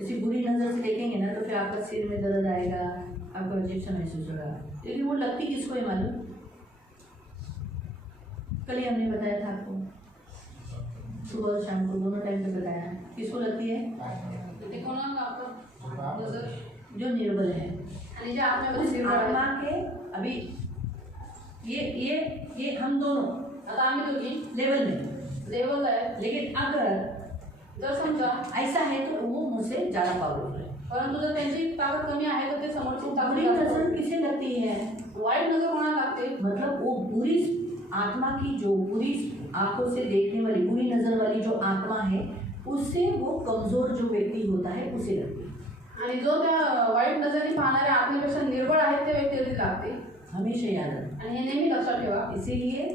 ऐसी बुरी नज़र से देखेंगे ना तो फिर आपका सिर में दर्द आएगा, आपको अजीब सा महसूस होगा. लेकिन वो लगती किसको है मालूम. कल ही हमने बताया था आपको, सुबह और शाम को दोनों टाइम पे बताया. किसको लगती है, ते कोणाला आपलं नजर जो निर्बल है. आणि जे आत्म्यामध्ये उस निर्बळ आत्मा आहे. के अभी ये हम दोनों आता आम्ही दोघी लेवल में, लेवल आहे. लेकिन अगर जर समजा ऐसा है तो वो मुझसे ज़्यादा पावरफुल है. परंतु जर त्यांची ताकद कमी आहे तर ते समोरची बुरी ताकद जास्त नजर आहे. किसे लगती है, वाईट नजर कोणाला लागते, मतलब वो बुरी आत्मा की, जो बुरी आंखों से देखने वाली बुरी नजर वाली जो आत्मा है उससे वो कमजोर जो व्यक्ति होता है उसे लगती है. आणि जो त्या वाईट नजरेने पाहणाऱ्या आत्म्यापेक्षा निर्बळ आहे त्या व्यक्तीला लागते. हमेशा याद रखना. आणि हे नेहमी लक्षात ठेवा. इसीलिए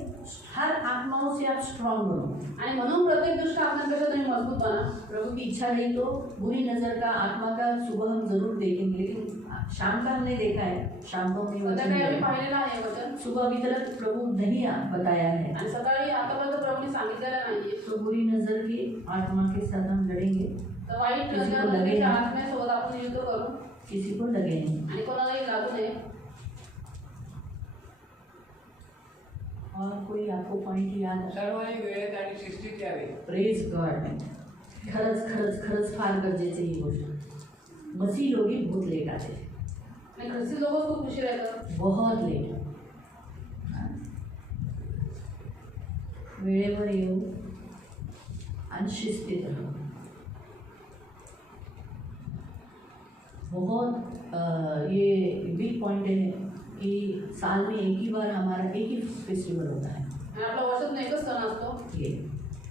हर आत्माओं से आप स्ट्रांग बनो। आणि म्हणून प्रत्येक दुष्ट आत्म्यांपेक्षा तुम्ही मजबूत बना। प्रभु की इच्छा नहीं तो बुरी नजर का आत्मा का सुबह हम जरूर देखेंगे, लेकिन शाम का हमने देखा है, शाम को हमने वचन संध्याकाळी आम्ही दिया। पाहिलेलं आहे वचन, सुबह अभी तक प्रभु नहीं बताया है। आणि सकाळी आतापर्यंत प्रभूने सांगितलेलं नाहीये। तो बुरी नजर की आत्मा के साथ हम लड़ेंगे, तर वाईट किसी को नजर लगे नहीं। आत्म्यासोबत आपण युद्ध करू किसी को लगे नहीं। आणि कोणालाही लागू नये। और कोई आपको पॉइंट याद है? सर्वांनी वेळेत आणि शिस्तीत यावे। Praise God. खरंच खरंच खरंच फार गरजेचं ही गोष्ट। मसीह लोग ही बहुत लेट आते थे, आणि ख्रिस्ती लोक खूप उशीर येतात, बहुत लेट। वेळेवर येऊ आणि शिस्तीत राहू। बहुत ये बिग पॉइंट है कि साल में एक ही बार हमारा एक ही फेस्टिवल होता है, आणि आपला वर्षातून एकच सण असतो ये,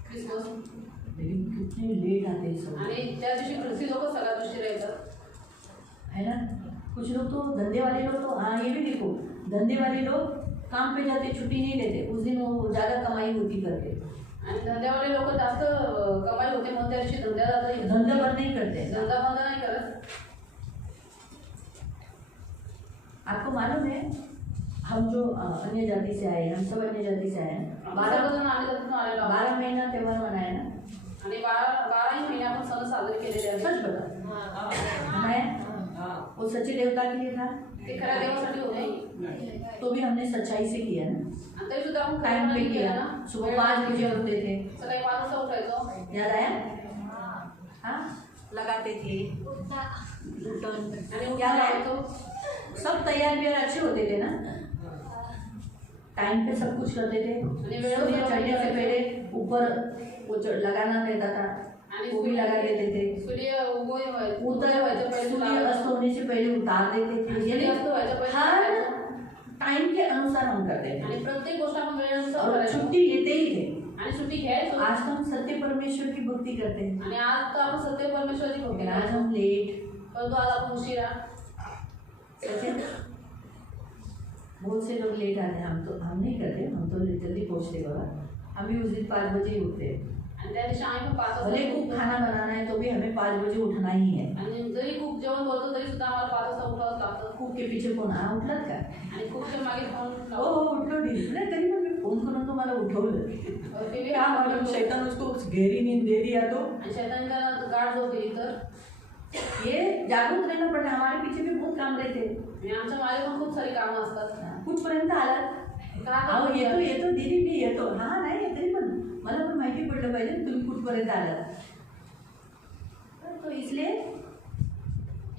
ख्रिसमस, लेकिन कितने लेट आते हैं सब, आणि त्या दिवशी ख्रिस्ती लोक सगळ्यात उशीर येतात, है ना। कुछ लोग तो धंधे वाले लोग तो, हाँ ये भी देखो, धंधे वाले लोग काम पे जाते, छुट्टी नहीं लेते, उस दिन वो ज़्यादा कमाई होती करके, आणि धंद्यावाले लोक जास्त कमाई होते म्हणून त्या दिवशी धंद्याला धंधा बंद नहीं करते। धंदा बंद नाही करत। आपको मालूम है, हम जो अन्य जाति से आए हैं, हम सब अन्य जाति से आए हैं, 12 महीना त्यौहार मनाए ना, आणि 12 महिने आपण सण साजरे केलेले आहेत। सच बता, मैं वो सच्चे देवता के लिए था, ते खऱ्या देवासाठी होते, तो भी हमने सच्चाई से किया ना, आणि तरी सुद्धा आपण टाइम पे केलं किया ना। सुबह 5 बजे उठते थे, सकाळी 5 वाजता उठायचो, याद आया? हाँ, लगाते थे लुटन, आणि याद आया? उठायचो, सब तैयार व्यार अच्छे होते थे ना, टाइम पे सब कुछ करते थे। सूर्य चढ़ने से पहले ऊपर वो लगाना रहता था, आणि वो भी लगा देते थे। सूर्य उदय व्हायचं सूर्य अस्त होने से पहले उतार देते थे। सूर्य अस्त व्हायच्या पहिले हर टाइम के अनुसार हम करते थे, आणि प्रत्येक गोष्ट आपण वेळेनुसार और करायचो, छुट्टी लेते ही थे। आणि सुट्टी घ्यायचो। आज तो हम सत्य परमेश्वर की भक्ति करते हैं, आणि आज तर आपण सत्य परमेश्वराची भक्ती लेकिन आज करतो, हम लेट, परंतु आज आपण उशिरा। बहुत से लोग लेट आते हैं, हम नहीं करते, हम तो जल्दी पहुँचते बाबा। हम भी उस दिन 5 बजे ही उठते हैं, आणि त्या दिवशी आम्ही पण 5 भले खूब वाजता खाना बनाना है तो भी हमें 5 बजे उठना ही है। आणि जरी खूप जेवण बोलतो तरी सुद्धा आम्हाला 5 वाजता उठावं लागतं। खूप के पीछे कोण हा उठलात का? आणि खूपच्या मागे फोन हो हो उठलो डी नाही, तरी पण मी फोन करून तुम्हाला उठवलं। क्या मालूम शैतान उसको उस गहरी नींद दे दिया तो आणि शैतान त्याला गाढ झोप दिली तर। ये जागरूक रहना पड़ता है। हमारे पीछे भी बहुत काम रहते, आणि आमच्या मागे पण खूप सारी कामं असतात। कुठपर्यंत आलात? अहो येतो दीदी मी येतो, हा नाही तरी पण मला पण माहिती पडलं पाहिजे तुम्ही कुठपर्यंत आलात। तो इसलिए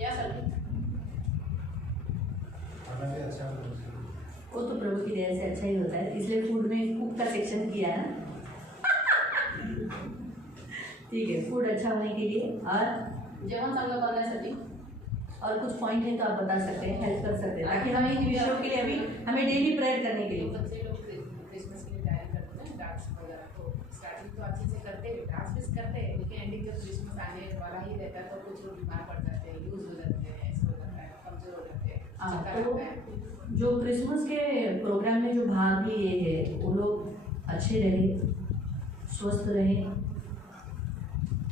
यासाठी वो तो प्रभु की दया से अच्छा ही होता है, इसलिए फूड में कुक का सेक्शन किया है ना। ठीक है, फूड अच्छा होने के लिए और जेवण चांगलं करण्यासाठी और कुछ पॉइंट है तो आप बता सकते हैं, हेल्प कर सकते हैं, ताकि हम इन विषयों के लिए अभी हमें डेली प्रेयर करने के लिए। बच्चे लोग क्रिसमस के लिए तैयारी करते हैं डांस वगैरह, तो स्टार्टिंग तो अच्छे से करते हैं, डांस भी करते हैं, लेकिन एंडिंग जब क्रिसमस आने वाला ही रहता है तो कुछ लोग बीमार पड़ जाते हैं, लूज हो जाते हैं, ऐसे हो जाता है, कमजोर हो जाते हैं, चक्कर तो आता है। जो क्रिसमस के प्रोग्राम में जो भाग लिए है वो लोग अच्छे रहे, स्वस्थ रहे,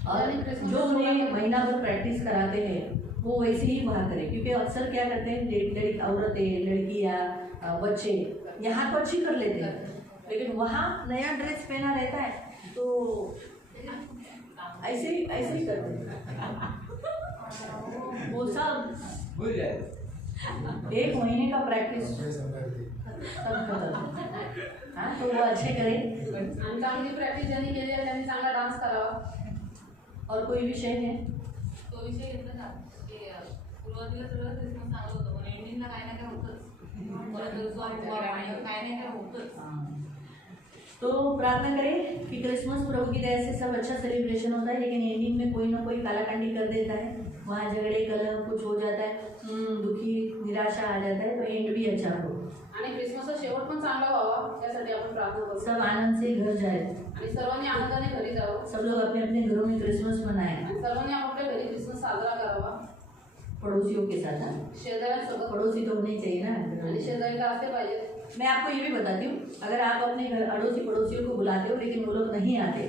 और जो उन्हें महीना भर प्रैक्टिस कराते हैं वो वैसे ही वहाँ करें, क्योंकि अक्सर क्या करते हैं औरतें, लड़कियाँ, बच्चे यहाँ तो अच्छी कर लेते हैं, लेकिन वहाँ नया ड्रेस पहना रहता है तो ऐसे ही करते हैं। वो सब भूल जाए। 1 महीने का प्रैक्टिस सब खत्म। हाँ तो वो अच्छे करें। आणि चांगली प्रॅक्टिस ज्यांनी केली आहे त्यांनी चांगला डान्स करावा। और कोई विषय है? तो विषय घेतला ना की सुरुवातीला सगळं क्रिसमस चांगलं होतं, पण एंडिंगला काय ना काय होतंच, परत काय ना काय होतंच। तो प्रार्थना करें कि क्रिसमस प्रभु की दया से सब अच्छा सेलिब्रेशन होता है, लेकिन एंडिंग में कोई ना कोई कालाकांडी कर देता है, वहाँ झगड़े कलह कुछ हो जाता है, दुखी निराशा आ जाता है, तो एंड भी अच्छा हो। आणि क्रिसमसचा शेवट पण चांगला व्हावा यासाठी आपण प्रार्थना करू। सब आनंद से घर जाए, आणि सर्वांनी आनंदाने घरी जावं, सब लोग अपने अपने घरों में क्रिसमस मनाएं, आणि सर्वांनी आपापल्या घरी क्रिसमस साजरा करावा पड़ोसियों के साथ। हाँ? शेजाऱ्यांसोबत, पड़ोसी तो होने चाहिए ना। आणि शेजारी का असले पाहिजे। मैं आपको ये भी बताती हूँ, अगर आप अपने घर अड़ोसी पड़ोसियों को बुलाते हो लेकिन वो लोग नहीं आते,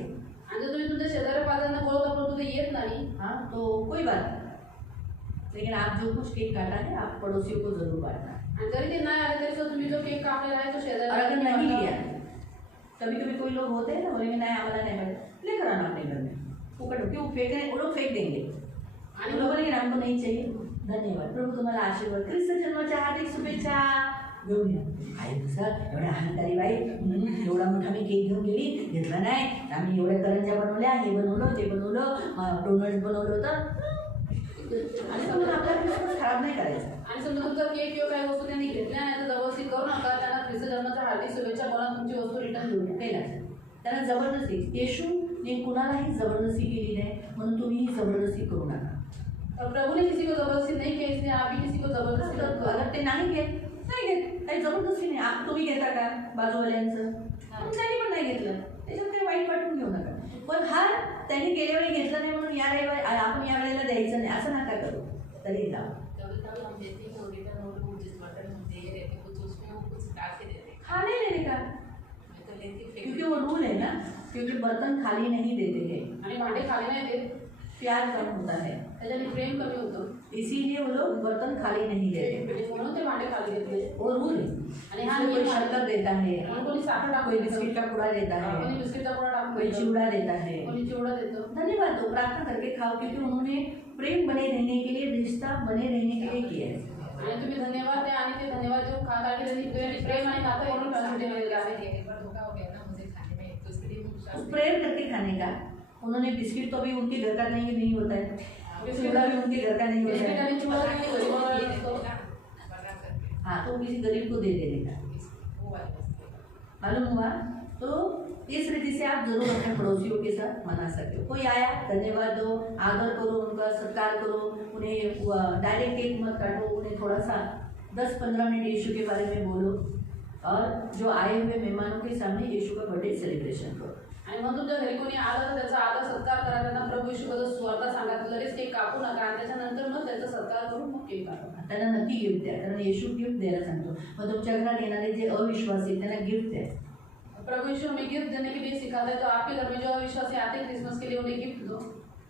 आणि जर तुम्ही तुमच्या शेजारी पाजारांना बोलवता परंतु ते येत नाही, हाँ तो कोई बात नहीं, लेकिन आप जो कुछ केक काटा है आप पड़ोसियों को जरूर बांटना है। आणि जरी ते नाही आले तरी सुद्धा तुम्ही जो केक कापलेला आहे तो और शेजारी अगर नहीं लिया, कभी कभी कोई लोग होते हैं ना बोलेंगे नहीं आम्हाला नहीं पड़े, लेकर आना अपने घर में, फुकट क्यों फेंक रहे, वो लोग फेंक देंगे आणि वो लोग बोलेंगे हमको नहीं चाहिए, धन्यवाद प्रभू तुम्हाला आशीर्वाद, ख्रिस्त जन्माच्या हार्दिक शुभेच्छा घेऊन या। आई दुसरा एवढ्या अहंकारी बाई, एवढा मोठा मी केक घेऊन गेली, घेतला नाही, आम्ही एवढ्या करंज्या बनवल्या, हे बनवलं ते बनवलं, डोनट्स बनवलं होतं, आणि समजा आपला क्रिसमस खराब नाही करायचा। आणि समजा तुमचा केक किंवा काही वस्तू त्यांनी घेतल्या नाही तर जबरदस्ती करू नका, त्यांना ख्रिस्त जन्माच्या हार्दिक शुभेच्छा बोला, तुमची वस्तू रिटर्न देऊ नका। केला त्यांना जबरदस्ती, येशूने कुणालाही जबरदस्ती केली नाही, म्हणून तुम्ही जबरदस्ती करू नका। और प्रभु ने किसी को जबरदस्ती नहीं की, इसलिए आप भी किसी को जबरदस्ती मत करो। अगर ते नाही घेत, नाही घेत, काही जबरदस्ती नाही। आप तुम्ही घेता का बाजूवाल्यांचं, त्यांनी पण नाही घेतलं, त्याच्यात काही वाईट वाटून घेऊ नका, पण हा त्यांनी गेल्या वेळी घेतलं नाही म्हणून या रविवारी आपण या वेळेला द्यायचं नाही असं नका करू, तरी जा। कभी कभी हम देते हैं वो रिटर्न वो लोग जिस बर्तन में दे रहे थे कुछ उसमें वो कुछ डाल के देते हैं। खाने लेने का, मैं तो लेती फेंक क्योंकि वो रूल है ना, क्योंकि बर्तन खाली नहीं देते हैं, आणि भांडे खाली नाही देत, प्यार कम होता है, त्याच्याने प्रेम कमी होतं, इसीलिए वो लोग बर्तन खाली नहीं देते, आणि म्हणून ते भांडे खाली देत नाही। वो रूल है। आणि हा इसमें कोई नियम आहे। शक्कर देता है, आणि कोणी साखर टाकून कोई देतं, बिस्किट का पुड़ा देता कोणी है, बिस्किटचा पुडा टाकून कोई देतं, चिवड़ा देता है, कोणी चिवडा देतं। धन्यवाद दो, प्रार्थना करके खाओ, क्योंकि उन्होंने प्रेम बने रहने के लिए, रिश्ता बने रहने के लिए किया है। आणि तुम्ही धन्यवाद द्या, आणि ते धन्यवाद जो खाता की त्यांनी प्रेम आणि नातं म्हणून ट्रान्समिट केलेलं आहे। एक बार धोखा हो गया ना मुझे खाने में, तो इसके लिए मैं विश्वास उस प्रेयर करके खाने का, उन्होंने बिस्किट तो अभी उनके घर का नहीं होता है, चिवड़ा भी उनके घर का नहीं होता बिस्किट है, आणि चिवडा तुम्ही घरी बनवलेला ये असतो। देते ना, बना करके हाँ तो किसी गरीब को दे देने का, वो वाली वस्तु। मालूम हुआ। तो इस रीति से आप जरूर अपने पड़ोसियों के साथ मना सकते हो। कोई आया, धन्यवाद दो, आदर करो, उनका सत्कार करो, उन्हें डायरेक्ट केक मत काटो, उन्हें थोड़ा सा 10-15 मिनट यीशु के बारे में बोलो, और जो आए हुए मेहमानों के सामने यीशु का बर्थडे सेलिब्रेशन करो। आणि मग तुमच्या घरी कोणी आलं तर त्याचा आदर सत्कार करा, त्यांना प्रभू येशूबद्दल सुवार्ता सांगा, लगेच केक कापू नका, आणि त्याच्यानंतर मग त्याचा सत्कार करून मग केक कापा। त्यांना नक्की गिफ्ट द्या, कारण येशू गिफ्ट द्यायला सांगतो। मग तुमच्या घरात येणारे जे अविश्वासी आहेत त्यांना गिफ्ट द्या। प्रभु यीशु हमें गिफ्ट देने के लिए सिखाता है, तो आपके घर में जो अविश्वासी आते हैं क्रिसमस के लिए उन्हें गिफ्ट दो,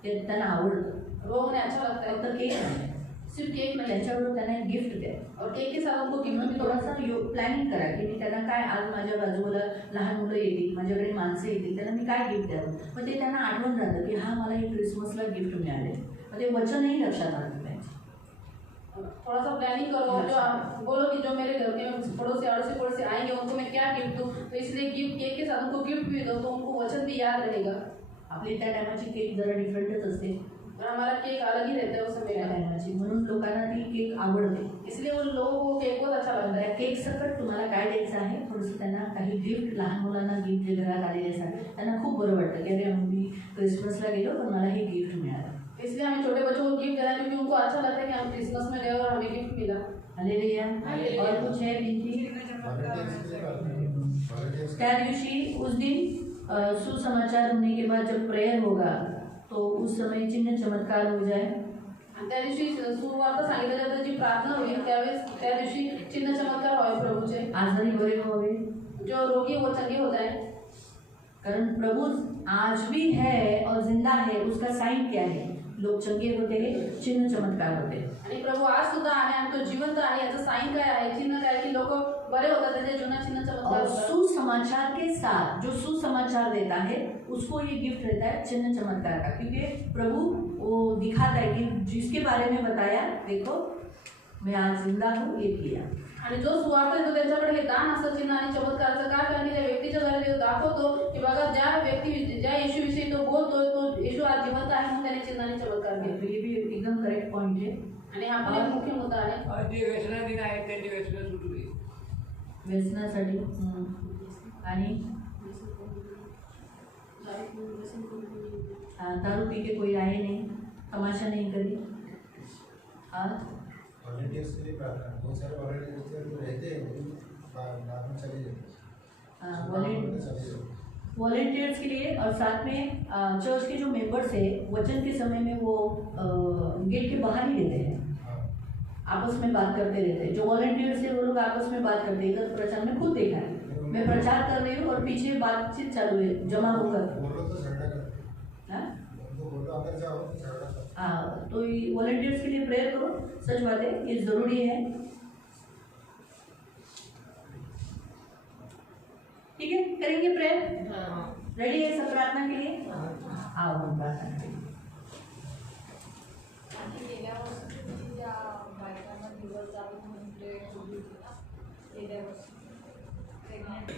ते त्यांना आवडतं, वो उन्हें अच्छा लगता है। फक्त केक नाही, सिर्फ केक नहीं, त्यांच्याबरोबर त्यांना एक गिफ्ट द्या। और केक के साथ उनको गिफ्ट म्हणून भी थोड़ा थोडासा प्लॅनिंग करा की मी त्यांना काय, आज माझ्या बाजूला लहान मुलं येतील, माझ्याकडे माणसं येतील, त्यांना मी काय गिफ्ट द्यावं, मग ते त्यांना आठवण राहतं की हा मला हे क्रिसमसला गिफ्ट मिळाले, मग ते वचनही लक्षात राहतं त्यांच्या। थोड़ा सा प्लानिंग करो, और जो आप बोलो कि जो मेरे घर के पड़ोसी अड़ोसी पड़ोसी आएंगे उनको मैं क्या गिफ्ट दूँ, तो इसलिए गिफ्ट केक के साथ उनको गिफ्ट भी दो, तो उनको वचन भी याद रहेगा। आपली त्या टायमाची केक जरा डिफरंटच असते और हमारा केक अलग ही रहता है उस समय त्या का, टायमाची, म्हणून लोकांना ती केक आवडते। इसलिए उन लोगों को केक बहुत अच्छा लगता है। त्या केक सकट तुम्हाला काय द्यायचं आहे, थोडंसं त्यांना काही गिफ्ट, लहान मुलांना गिफ्ट जे घरात आलेले असतात त्यांना खूप बरं वाटतं की अरे मी क्रिसमसला गेलो पण मला हे गिफ्ट मिळालं। इसलिए हमें छोटे बच्चों को गिफ्ट देना है, क्योंकि उनको अच्छा लगता है कि हम क्रिसमस में गए और हमें गिफ्ट मिला। हालेलुया। और कुछ है बिनती? त्या दिवशी उस दिन सुसमाचार होने के बाद जब प्रेयर होगा तो उस समय चिन्ह चमत्कार हो जाए। आणि त्या दिवशी सुवार्ता सांगितलं जातं, जी प्रार्थना होईल त्यावेळेस त्या दिवशी चिन्ह चमत्कार व्हावे प्रभूचे, आजारी बरे व्हावे, जो रोगी वो चंगे हो जाए, कारण प्रभु आज भी है और जिंदा है, उसका साइन क्या है, लोग चंगे होते हैं, चिन्ह चमत्कार होते हैं। आणि प्रभू आज सुद्धा आहे आणि तो जिवंत आहे, याचं साईन काय आहे, चिन्ह काय आहे की लोक बरे होतात, त्याचे जुना चिन्ह चमत्कार और होतात। सुसमाचार के साथ जो सुसमाचार देता है उसको ये गिफ्ट रहता है चिन्ह चमत्कार का, क्योंकि प्रभु वो दिखाता है कि जिसके बारे में बताया, देखो मैं आज जिंदा हूँ, ये किया। आणि जो सुवार्ता देतो त्यांच्याकडे हे दान असतं चिन्ह आणि चमत्काराचं, काय कारण की त्या व्यक्तीच्या द्वारे तो दाखवतो की बघा ज्या व्यक्ती ज्या येशूविषयी तो बोलतोय तो येशू आज जिवंत आहे, म्हणून त्याने चिन्ह आणि चमत्कार केले। तो ये भी एकदम करेक्ट पॉइंट है। आणि हा पण एक मुख्य मुद्दा आहे। और जे व्यसनाधीन आहेत त्यांची व्यसनं सुटली। व्यसनासाठी आणि दारू पी के कोई आए नहीं, तमाशा नहीं करी। वॉलंटियर्स के लिए प्रार्थना, बहुत सारे वॉलंटियर्स जो रहते हैं वो बाद में चले जाते, वॉलंटियर्स के लिए, और साथ में चर्च के जो मेंबर्स है वचन के समय में वो गेट के बाहर ही रहते हैं। आपस में बात करते रहते हैं। जो वॉलंटियर्स है वो लोग आपस में बात करते हैं। इधर प्रचार में खुद देखा है, मैं प्रचार कर रही हूँ और पीछे बातचीत चालू है जमा होकर। बोलो तो झगड़ा करते हाँ तो बोलो अंदर जाओ तो झगड़ा करते हाँ, तो वॉलंटियर्स के लिए प्रेयर करो, सच बात है, ये जरूरी है। ठीक है, करेंगे प्रेयर। रेडी है सब प्रार्थना के लिए? आओ हम प्रार्थना करेंगे। गेल्या वर्षी ज्या बायकांना दिवस जावे म्हणून प्रेयर केली होती ना, गेल्या वर्षी प्रेग्नंट।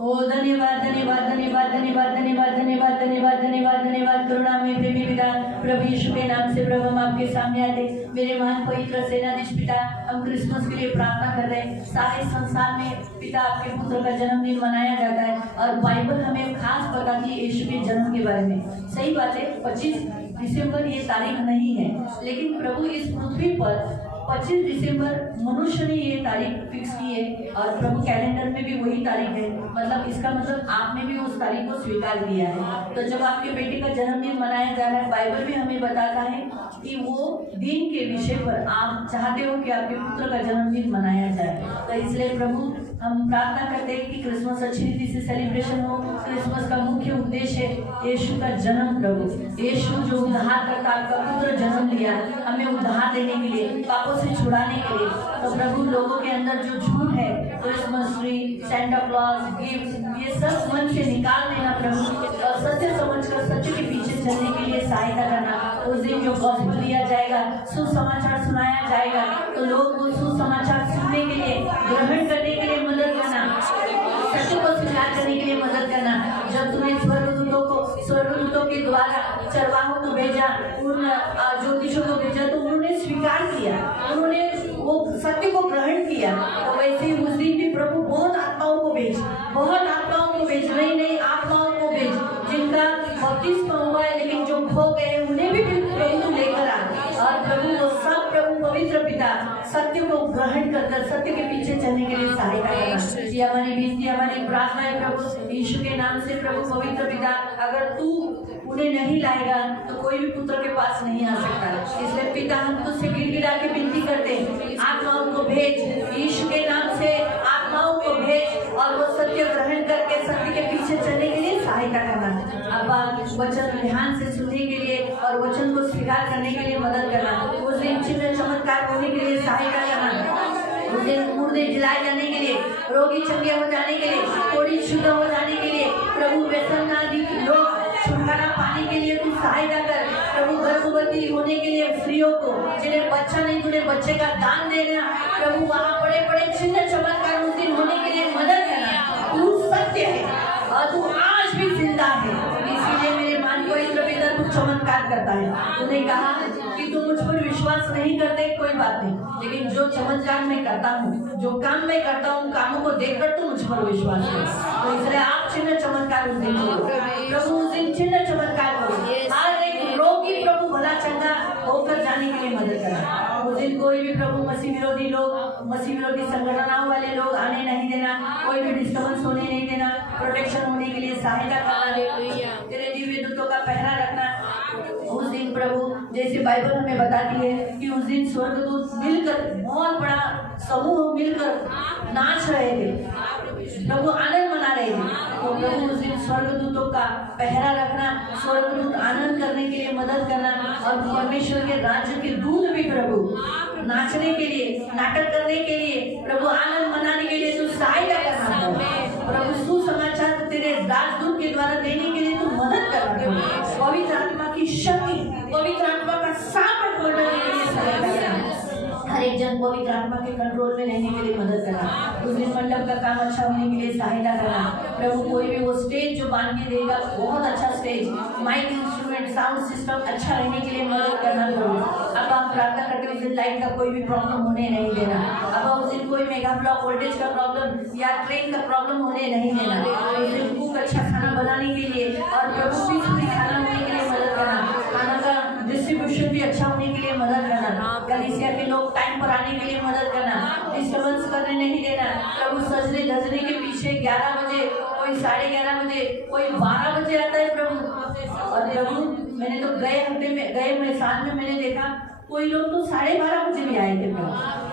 ओ धन्यवाद धन्यवाद धन्यवाद धन्यवाद धन्यवाद धन्यवाद धन्यवाद धन्यवाद धन्यवाद करुणामय प्रेमी पिता, प्रभु यीशु के नाम से प्रभु हम आपके सामने आते। मेरे महान पवित्र सेनाधीश पिता, हम क्रिसमस के लिए प्रार्थना कर रहे हैं। सारे संसार में पिता आपके पुत्र का जन्मदिन मनाया जाता है और बाइबल हमें खास बताती है यीशु के जन्म के बारे में। सही बात है, 25 दिसंबर ये तारीख नहीं है, लेकिन प्रभु इस पृथ्वी पर 25 दिसंबर मनुष्य ने ये तारीख फिक्स की है और प्रभु कैलेंडर में भी वही तारीख है। मतलब इसका मतलब आपने भी उस तारीख को स्वीकार किया है। तो जब आपके बेटे का जन्मदिन मनाया जा रहा है, बाइबल भी हमें बताता है कि वो दिन के विषय पर आप चाहते हो कि आपके पुत्र का जन्मदिन मनाया जाए। तो इसलिए प्रभु हम प्रार्थना करते हैं कि क्रिसमस अच्छी रीति से सेलिब्रेशन हो। क्रिसमस का मुख्य उद्देश्य है यीशु का जन्म। प्रभु यीशु जो उद्धारकर्ता आपका पुत्र जन्म लिया हमें उद्धार देने के लिए, पापों से छुड़ाने के लिए। तो प्रभु लोगों के अंदर जो झूठ है, Christmas tree, Santa Claus, gift, ये सब मन से निकाल देना प्रभु, और सत्य समझकर सत्य के पीछे चलने के लिए सहायता करना। उस दिन जो गॉस्पेल दिया जाएगा, सुसमाचार सुनाया जाएगा, तो लोग वो सुसमाचार सुनने के लिए, ग्रहण करने के लिए मदद करना, सत्य को स्वीकार करने के लिए मदद करना। जब तुमने स्वर्गदूतों के द्वारा चरवाहों को भेजा, उन ज्योतिषों को भेजा, तो उन्होंने स्वीकार किया, उन्होंने वो सत्य को ग्रहण किया। तो वैसे ही उस दिन भी प्रभु बहुत आत्माओं को भेज, नई आत्माओं को भेज, जिनका बपतिस्मा हुआ है लेकिन जो खो गए उन्हें भी प्रभु लेकर आ। और प्रभु वो सब प्रभु पवित्र पिता सत्य को ग्रहण कर सत्य के पीछे चलने के लिए सहायता करना। ये हमारी विनती, हमारी प्रार्थना है प्रभु यीशु के नाम से। प्रभु पवित्र पिता, अगर तू उन्हें नहीं लाएगा तो कोई भी पुत्र के पास नहीं आ सकता। इसलिए पिता हम तुझसे गिड़गिड़ा के विनती करते हैं, आत्माओं को भेज, यीशु के नाम से आत्माओं को भेज, और वो सत्य ग्रहण करके सत्य के पीछे चलने के लिए सहायता करना। अब वचन ध्यान से सुनने के लिए और वचन को स्वीकार करने के लिए मदद करना। उस दिन चिन्ह चमत्कार होने के लिए सहायता करना। उस दिन मुर्दे जिलाए जाने के लिए, रोगी चंगे हो जाने के लिए, कोढ़ी शुद्ध हो जाने के लिए, प्रभु व्यसन आदि लोग छुटकारा पाने के लिए तू सहायता कर। प्रभु गर्भवती होने के लिए स्त्रियों को, जिन्हें बच्चा नहीं, तुझे बच्चे का दान देना प्रभु, वहाँ बड़े बड़े चिन्ह चमत्कार उस दिन होने के लिए मदद करना। तू सत्य है और तू आज भी जिंदा है, इसीलिए मेरे मान पवित्र पिता तू चमत्कार करता है। तूने कहा कि तुम मुझ पर विश्वास नहीं करते, कोई बात नहीं, लेकिन जो चमत्कार मैं करता हूँ, जो काम मैं करता हूँ, कामों को देखकर तू मुझ पर विश्वास कर। तो इसलिए आप चिन्ह चमत्कार उस दिन करो प्रभु, उस दिन चिन्ह चमत्कार करो। हर एक रोगी प्रभु भला चंगा होकर जाने के लिए मदद करा। उस दिन कोई भी प्रभु मसीह विरोधी लोग, मसीह विरोधी संगठनों वाले लोग आने नहीं देना, कोई भी डिस्टर्बेंस होने नहीं देना, प्रोटेक्शन होने के लिए सहायता करना, तेरे दिव्य दूतों का पहरा रखना। उस दिन प्रभु जैसे बाइबल हमें बताती है कि उस दिन स्वर्गदूत मिलकर, बहुत बड़ा समूह मिलकर नाच रहे थे, प्रभु आनंद मना रहे थे। तो प्रभु उस दिन स्वर्गदूतों का पहरा रखना, स्वर्गदूत आनंद करने के लिए मदद करना, और परमेश्वर के राज्य के दूत भी प्रभु नाचने के लिए, नाटक करने के लिए, प्रभु आनंद मनाने के लिए तू सहायता करना। प्रभु सुसमाचार तेरे राजदूत के द्वारा देने के लिए तू मदद करना। पवित्र आत्मा की शक्ति, पवित्र आत्मा का सामर्थ बढ़ाने के लिए सहायता करना। हर एक जन पवित्र आत्मा के कंट्रोल में रहने के लिए मदद करना। उस दिन मंडप का काम अच्छा होने के लिए सहायता करना। प्रभु कोई भी वो स्टेज जो बांध के देगा, बहुत अच्छा stage, mic instrument, sound system अच्छा रहने के लिए मदद करना प्रभु। अब आप प्रार्थना करते उस दिन लाइट का कोई भी प्रॉब्लम होने नहीं देना। अब उस दिन कोई मेगा ब्लॉक वोल्टेज का प्रॉब्लम या ट्रेन का प्रॉब्लम होने नहीं देना। उस दिन कुक अच्छा खाना बनाने के लिए और प्रभु भी खाना होने के लिए मदद करना। खाना का डिस्ट्रीब्यूशन भी अच्छा होने के लिए मदद करना। कलीसिया के लोग टाइम पर आने के लिए मदद करना, डिस्टर्बेंस करने नहीं देना। प्रभु सजने धजने के पीछे 11 बजे, कोई 11:30 बजे, कोई 12 बजे आता है प्रभु। और प्रभु मैंने तो गए साल में मैंने देखा कोई लोग तो 12:30 बजे भी आए थे प्रभु।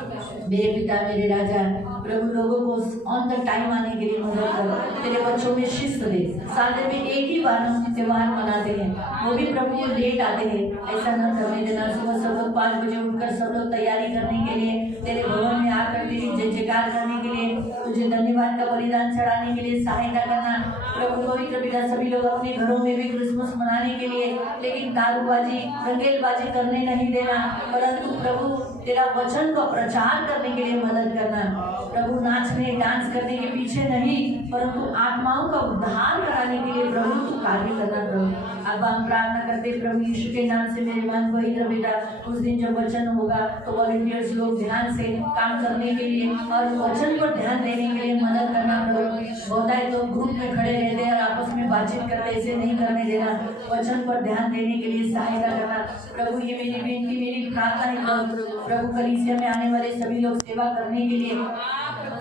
मेरे पिता मेरे राजा प्रभु लोगों को ऑन द टाइम आने के लिए मदद कर। तेरे बच्चों में शिस्त दे। साल में एक ही बार हम त्योहार मनाते हैं, वो भी प्रभु लेट आते हैं, ऐसा न करने देना। सुबह सब लोग 5 बजे उठकर सब लोग तैयारी करने के लिए तेरे भवन में आकर तेरी जय जयकार करने के लिए, तुझे धन्यवाद का बलिदान चढ़ाने के लिए सहायता करना। प्रभु पवित्र पिता सभी लोग अपने घरों में भी क्रिसमस मनाने के लिए, लेकिन दारूबाजी रंगेलबाजी करने नहीं देना, परंतु प्रभु तेरा वचन का प्रचार करने के लिए मदद करना। प्रभु नाचने डांस करने के पीछे नहीं, परंतु आत्माओं का उद्धार कराने के लिए प्रभु तू कार्य करना। प्रभु अब हम प्रार्थना करते प्रभु यीशु के नाम से मेरे मन पवित्र पिता, उस दिन जब वचन होगा तो वॉलंटियर्स लोग ध्यान से काम करने के लिए और वचन पर ध्यान देने के लिए मदद करना। प्रभु होता है तो ग्रुप में खड़े रहते हैं और आपस में बातचीत करते, ऐसे नहीं करने देना, वचन पर ध्यान देने के लिए सहायता करना। प्रभु ये मेरी बेनती मेरी प्रार्थना है। प्रभु कलीसिया में आने वाले सभी लोग सेवा करने के लिए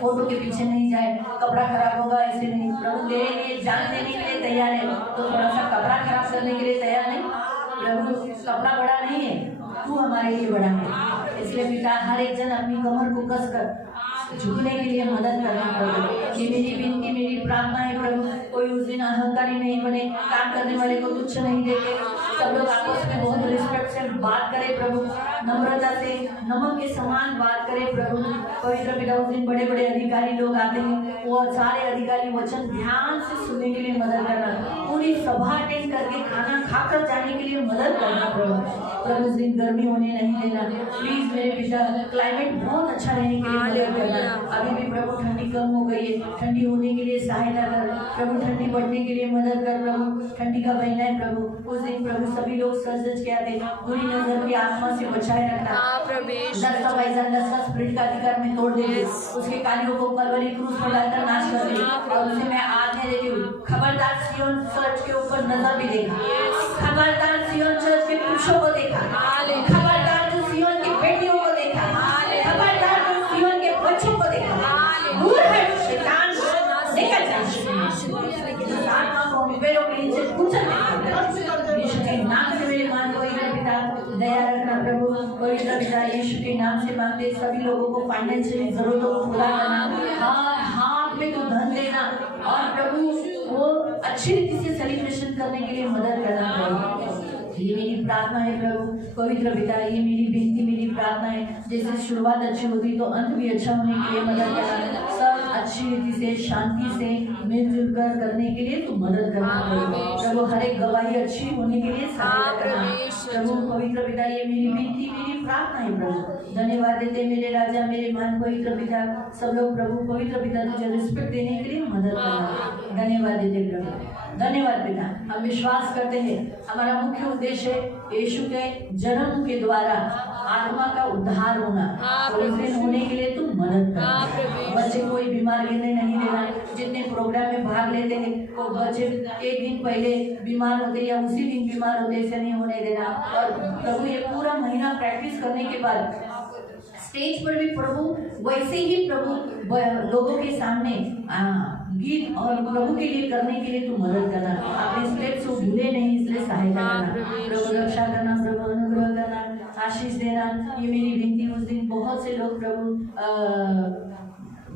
फोटो के पीछे नहीं जाए, कपड़ा खराब होगा ऐसे नहीं। प्रभु तेरे लिए जान देने के लिए तैयार है तो थोड़ा सा कपड़ा खराब करने के लिए तैयार नहीं। प्रभु कपड़ा बड़ा नहीं है, तू हमारे लिए बड़ा है। इसलिए पिता हर एक जन अपनी कमर को कस कर झुकने के लिए मदद करना। प्रभु ये मेरी विनती मेरी प्रार्थना है। प्रभु कोई उस दिन अहंकारी नहीं बने, काम करने वाले को तुच्छ नहीं देखे, सब लोग आपस में बहुत रिस्पेक्ट से बात करें। प्रभु नम्रता से नमक के समान बात करें। प्रभु पवित्र पिता उस दिन बड़े बड़े अधिकारी लोग आते हैं, वो सारे अधिकारी वचन ध्यान से सुनने के लिए मदद करना। पूरी सभा अटेंड करके खाना खाकर जाने के लिए मदद करना। प्रभु उस दिन गर्मी होने नहीं देना। प्लीज मेरे पिता क्लाइमेट बहुत अच्छा रहने के लिए मदद करना। अभी भी प्रभु ठंडी कम हो गई है, ठंडी होने के लिए सहायता कर। प्रभु ठंडी बढ़ने के लिए मदद कर। प्रभु ठंडी का महीना है प्रभु, उस दिन प्रभु सभी लोग सच सच के आते, बुरी नजर की आत्मा से बचाए रखना। 10 स्पिरिट का अधिकार में तोड़ दे, उसके कालियों को कलवरी क्रूस पर डालकर नाश कर दे। और उसे मैं आज्ञा देती हूँ, खबरदार सियोन चर्च के ऊपर नजर भी देखा, खबरदार सियोन चर्च के पुरुषों को देखा, खबरदार जो सियोन की बेटियों को देखा, खबरदार जो सियोन के बच्चों को देखा। दूर हट शैतान, निकल जा। आत्मा को पैरों के नीचे कुचल दे। यीशु के नाम से मेरे मान को पिता दया रखना। प्रभु पवित्र पिता यीशु के नाम से मांगते सभी लोगों को फाइनेंशियली जरूरतों को पूरा करना, हाथ में तो धन देना और प्रभु वो अच्छी रीति से सेलिब्रेशन करने के लिए मदद करना। प्रभु ये मेरी प्रार्थना है। प्रभु पवित्र पिता ये मेरी विनती मेरी प्रार्थना है। जैसे शुरुआत अच्छी होती तो अंत भी अच्छा होने के लिए मदद करना। सब अच्छी रीति से शांति से मिलजुल कर करने के लिए तू मदद करना। प्रभु हर एक गवाही अच्छी होने के लिए सहायता करना। प्रभु पवित्र पिता ये मेरी विनती मेरी प्रार्थना है। प्रभु धन्यवाद देते मेरे राजा मेरे मान पवित्र पिता, सब लोग प्रभु पवित्र पिता तुझे रिस्पेक्ट देने के लिए मदद करना। धन्यवाद देते प्रभु, धन्यवाद पिता। हम विश्वास करते हैं हमारा मुख्य उद्देश्य है यीशु के जन्म के द्वारा आत्मा का उद्धार होना, और इस दिन होने के लिए तुम मदद करना। बच्चे कोई बीमार गिरने नहीं देना। जितने प्रोग्राम में भाग लेते हैं वो बच्चे एक दिन पहले बीमार होते या उसी दिन बीमार होते, ऐसे नहीं होने देना। और प्रभु ये पूरा महीना प्रैक्टिस करने के बाद स्टेज पर भी प्रभु वैसे ही प्रभु लोगों के सामने गीत और प्रभु के लिए करने के लिए तू मदद करना। अपने स्टेप्स को भूले नहीं, इसलिए सहायता करना। प्रभु रक्षा करना, प्रभु अनुग्रह करना, आशीष देना। ये मेरी विनती। उस दिन बहुत से लोग प्रभु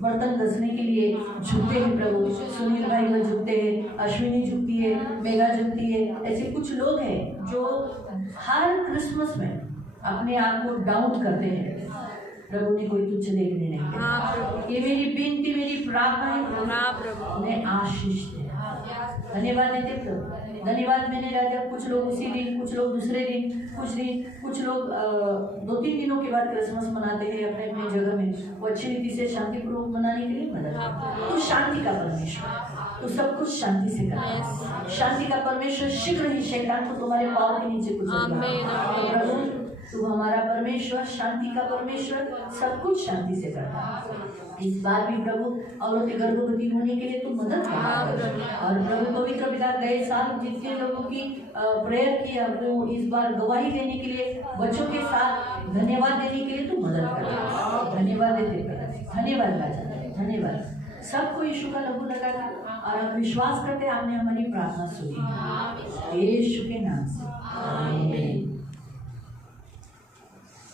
बर्तन घसने के लिए झुकते हैं। प्रभु सुनील भाई वो झुकते हैं, अश्विनी झुकती है, मेघा झुकती है। ऐसे कुछ लोग हैं जो हर क्रिसमस में अपने आप को डाउन करते हैं। प्रभु ने कोई तुच्छ देखने नहीं किया। ये मेरी विनती मेरी प्रार्थना है, प्रभु उन्हें आशीष दे। धन्यवाद देते प्रभु, धन्यवाद मैंने राजा। कुछ लोग उसी दिन, कुछ लोग दूसरे दिन, कुछ लोग 2-3 दिनों के बाद क्रिसमस मनाते हैं अपने अपने जगह में। वो अच्छी रीति से शांतिपूर्वक मनाने के लिए मदद कर। तो शांति का परमेश्वर, तो सब कुछ शांति से कर। शांति का परमेश्वर शीघ्र ही शैतान को तुम्हारे पाँव के नीचे कुचल। प्रभु तू हमारा परमेश्वर, शांति का परमेश्वर, सब कुछ शांति से करता। इस बार भी प्रभु औरतें गर्भवती होने के लिए तू मदद कर। और प्रभु पवित्र पिता गए साल जितने लोगों की प्रेयर किया वो इस बार गवाही देने के लिए बच्चों के साथ धन्यवाद देने के लिए तू मदद कर। धन्यवाद देते प्रभु, धन्यवाद राजा, धन्यवाद। सबको यीशु का लहू लगा और हम विश्वास करते आपने हमारी प्रार्थना सुनी यीशु के नाम से। आमीन।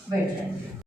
बैठ जाए।